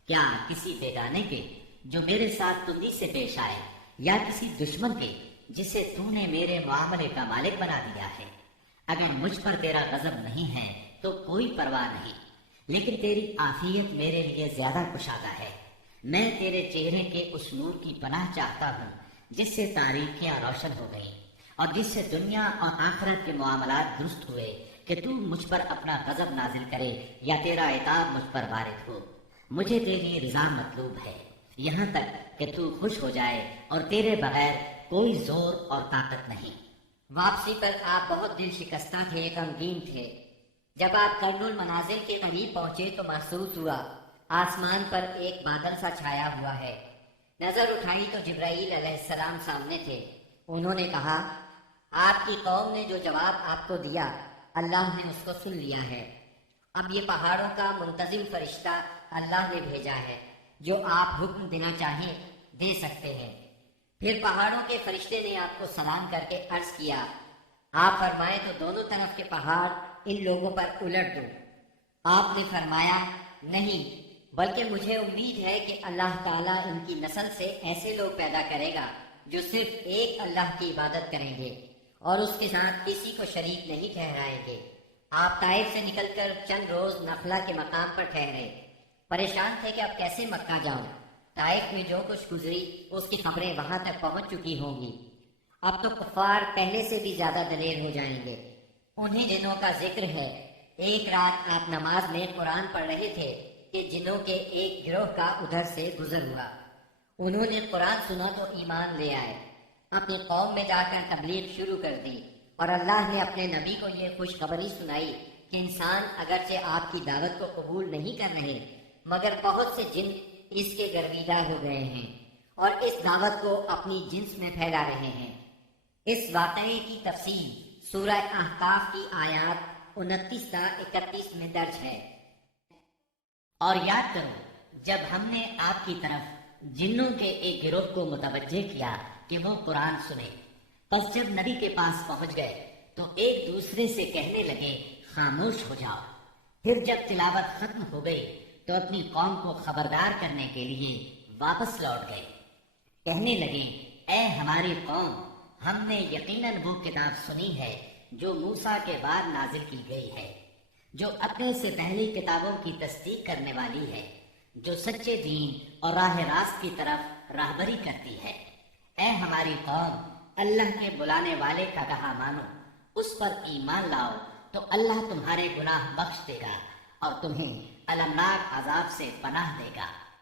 کیا کسی بیگانے کے جو میرے ساتھ تندی سے پیش آئے، یا کسی دشمن کے جسے تو نے میرے معاملے کا مالک بنا دیا ہے؟ اگر مجھ پر تیرا غضب نہیں ہے تو کوئی پرواہ نہیں، لیکن تیری عافیت میرے لیے زیادہ کشادہ ہے۔ میں تیرے چہرے کے اس نور کی پناہ چاہتا ہوں جس سے تاریکیاں روشن ہو گئیں اور جس سے دنیا اور آخرت کے معاملات درست ہوئے، کہ تو مجھ پر اپنا غضب نازل کرے یا تیرا عتاب مجھ پر وارد ہو۔ مجھے تیری رضا مطلوب ہے، یہاں تک کہ تو خوش ہو جائے، اور تیرے بغیر کوئی زور اور طاقت نہیں۔ واپسی پر آپ بہت دل شکستہ تھے، غمگین تھے۔ جب آپ قرن المنازل کے قریب پہنچے تو محسوس ہوا آسمان پر ایک بادل سا چھایا ہوا ہے۔ نظر اٹھائی تو جبرائیل علیہ السلام سامنے تھے۔ انہوں نے کہا آپ کی قوم نے جو جواب آپ کو دیا اللہ نے اس کو سن لیا ہے، اب یہ پہاڑوں کا منتظم فرشتہ اللہ نے بھیجا ہے جو آپ حکم دینا چاہیں دے سکتے ہیں۔ پھر پہاڑوں کے فرشتے نے آپ کو سلام کر کے عرض کیا آپ فرمائیں تو دونوں طرف کے پہاڑ ان لوگوں پر الٹ دو۔ آپ نے فرمایا نہیں، بلکہ مجھے امید ہے کہ اللہ تعالیٰ ان کی نسل سے ایسے لوگ پیدا کرے گا جو صرف ایک اللہ کی عبادت کریں گے اور اس کے ساتھ کسی کو شریک نہیں ٹھہرائیں گے۔ آپ طائف سے نکل کر چند روز نخلا کے مقام پر ٹھہرے، پریشان تھے کہ اب کیسے مکہ جاؤں۔ طائف میں جو کچھ گزری اس کی خبریں وہاں تک پہنچ چکی ہوں گی۔ اب تو کفار پہلے سے بھی زیادہ دلیر ہو جائیں گے۔ انہی دنوں کا ذکر ہے، ایک رات آپ نماز میں قرآن پڑھ رہے تھے کہ جنوں کے ایک گروہ کا ادھر سے گزر ہوا۔ انہوں نے قرآن سنا تو ایمان لے آئے، اپنی قوم میں جا کر تبلیغ شروع کر دی، اور اللہ نے اپنے نبی کو یہ خوشخبری سنائی کہ انسان اگرچہ آپ کی دعوت کو قبول نہیں کر رہے مگر بہت سے جن اس کے گرویدہ ہو گئے ہیں اور اس دعوت کو اپنی جنس میں پھیلا رہے ہیں۔ اس واقعے کی تفصیل سورہ احقاف کی آیات 29 تا 31 میں درج ہے۔ اور یاد کرو جب ہم نے آپ کی طرف جنوں کے ایک گروہ کو متوجہ کیا کہ وہ قرآن سنے، پس جب نبی کے پاس پہنچ گئے تو ایک دوسرے سے کہنے لگے خاموش ہو جاؤ۔ پھر جب تلاوت ختم ہو گئی تو اپنی قوم کو خبردار کرنے کے لیے واپس لوٹ گئے، کہنے لگے اے ہماری قوم، ہم نے یقیناً وہ کتاب سنی ہے جو موسیٰ کے بعد نازل کی گئی ہے، جو اپنے سے پہلی کتابوں کی تصدیق کرنے والی ہے، جو سچے دین اور راہ راست کی طرف راہبری کرتی ہے۔ اے ہماری قوم، اللہ کے بلانے والے کا کہا مانو، اس پر ایمان لاؤ تو اللہ تمہارے گناہ بخش دے گا اور تمہیں المناک عذاب سے پناہ دے گا۔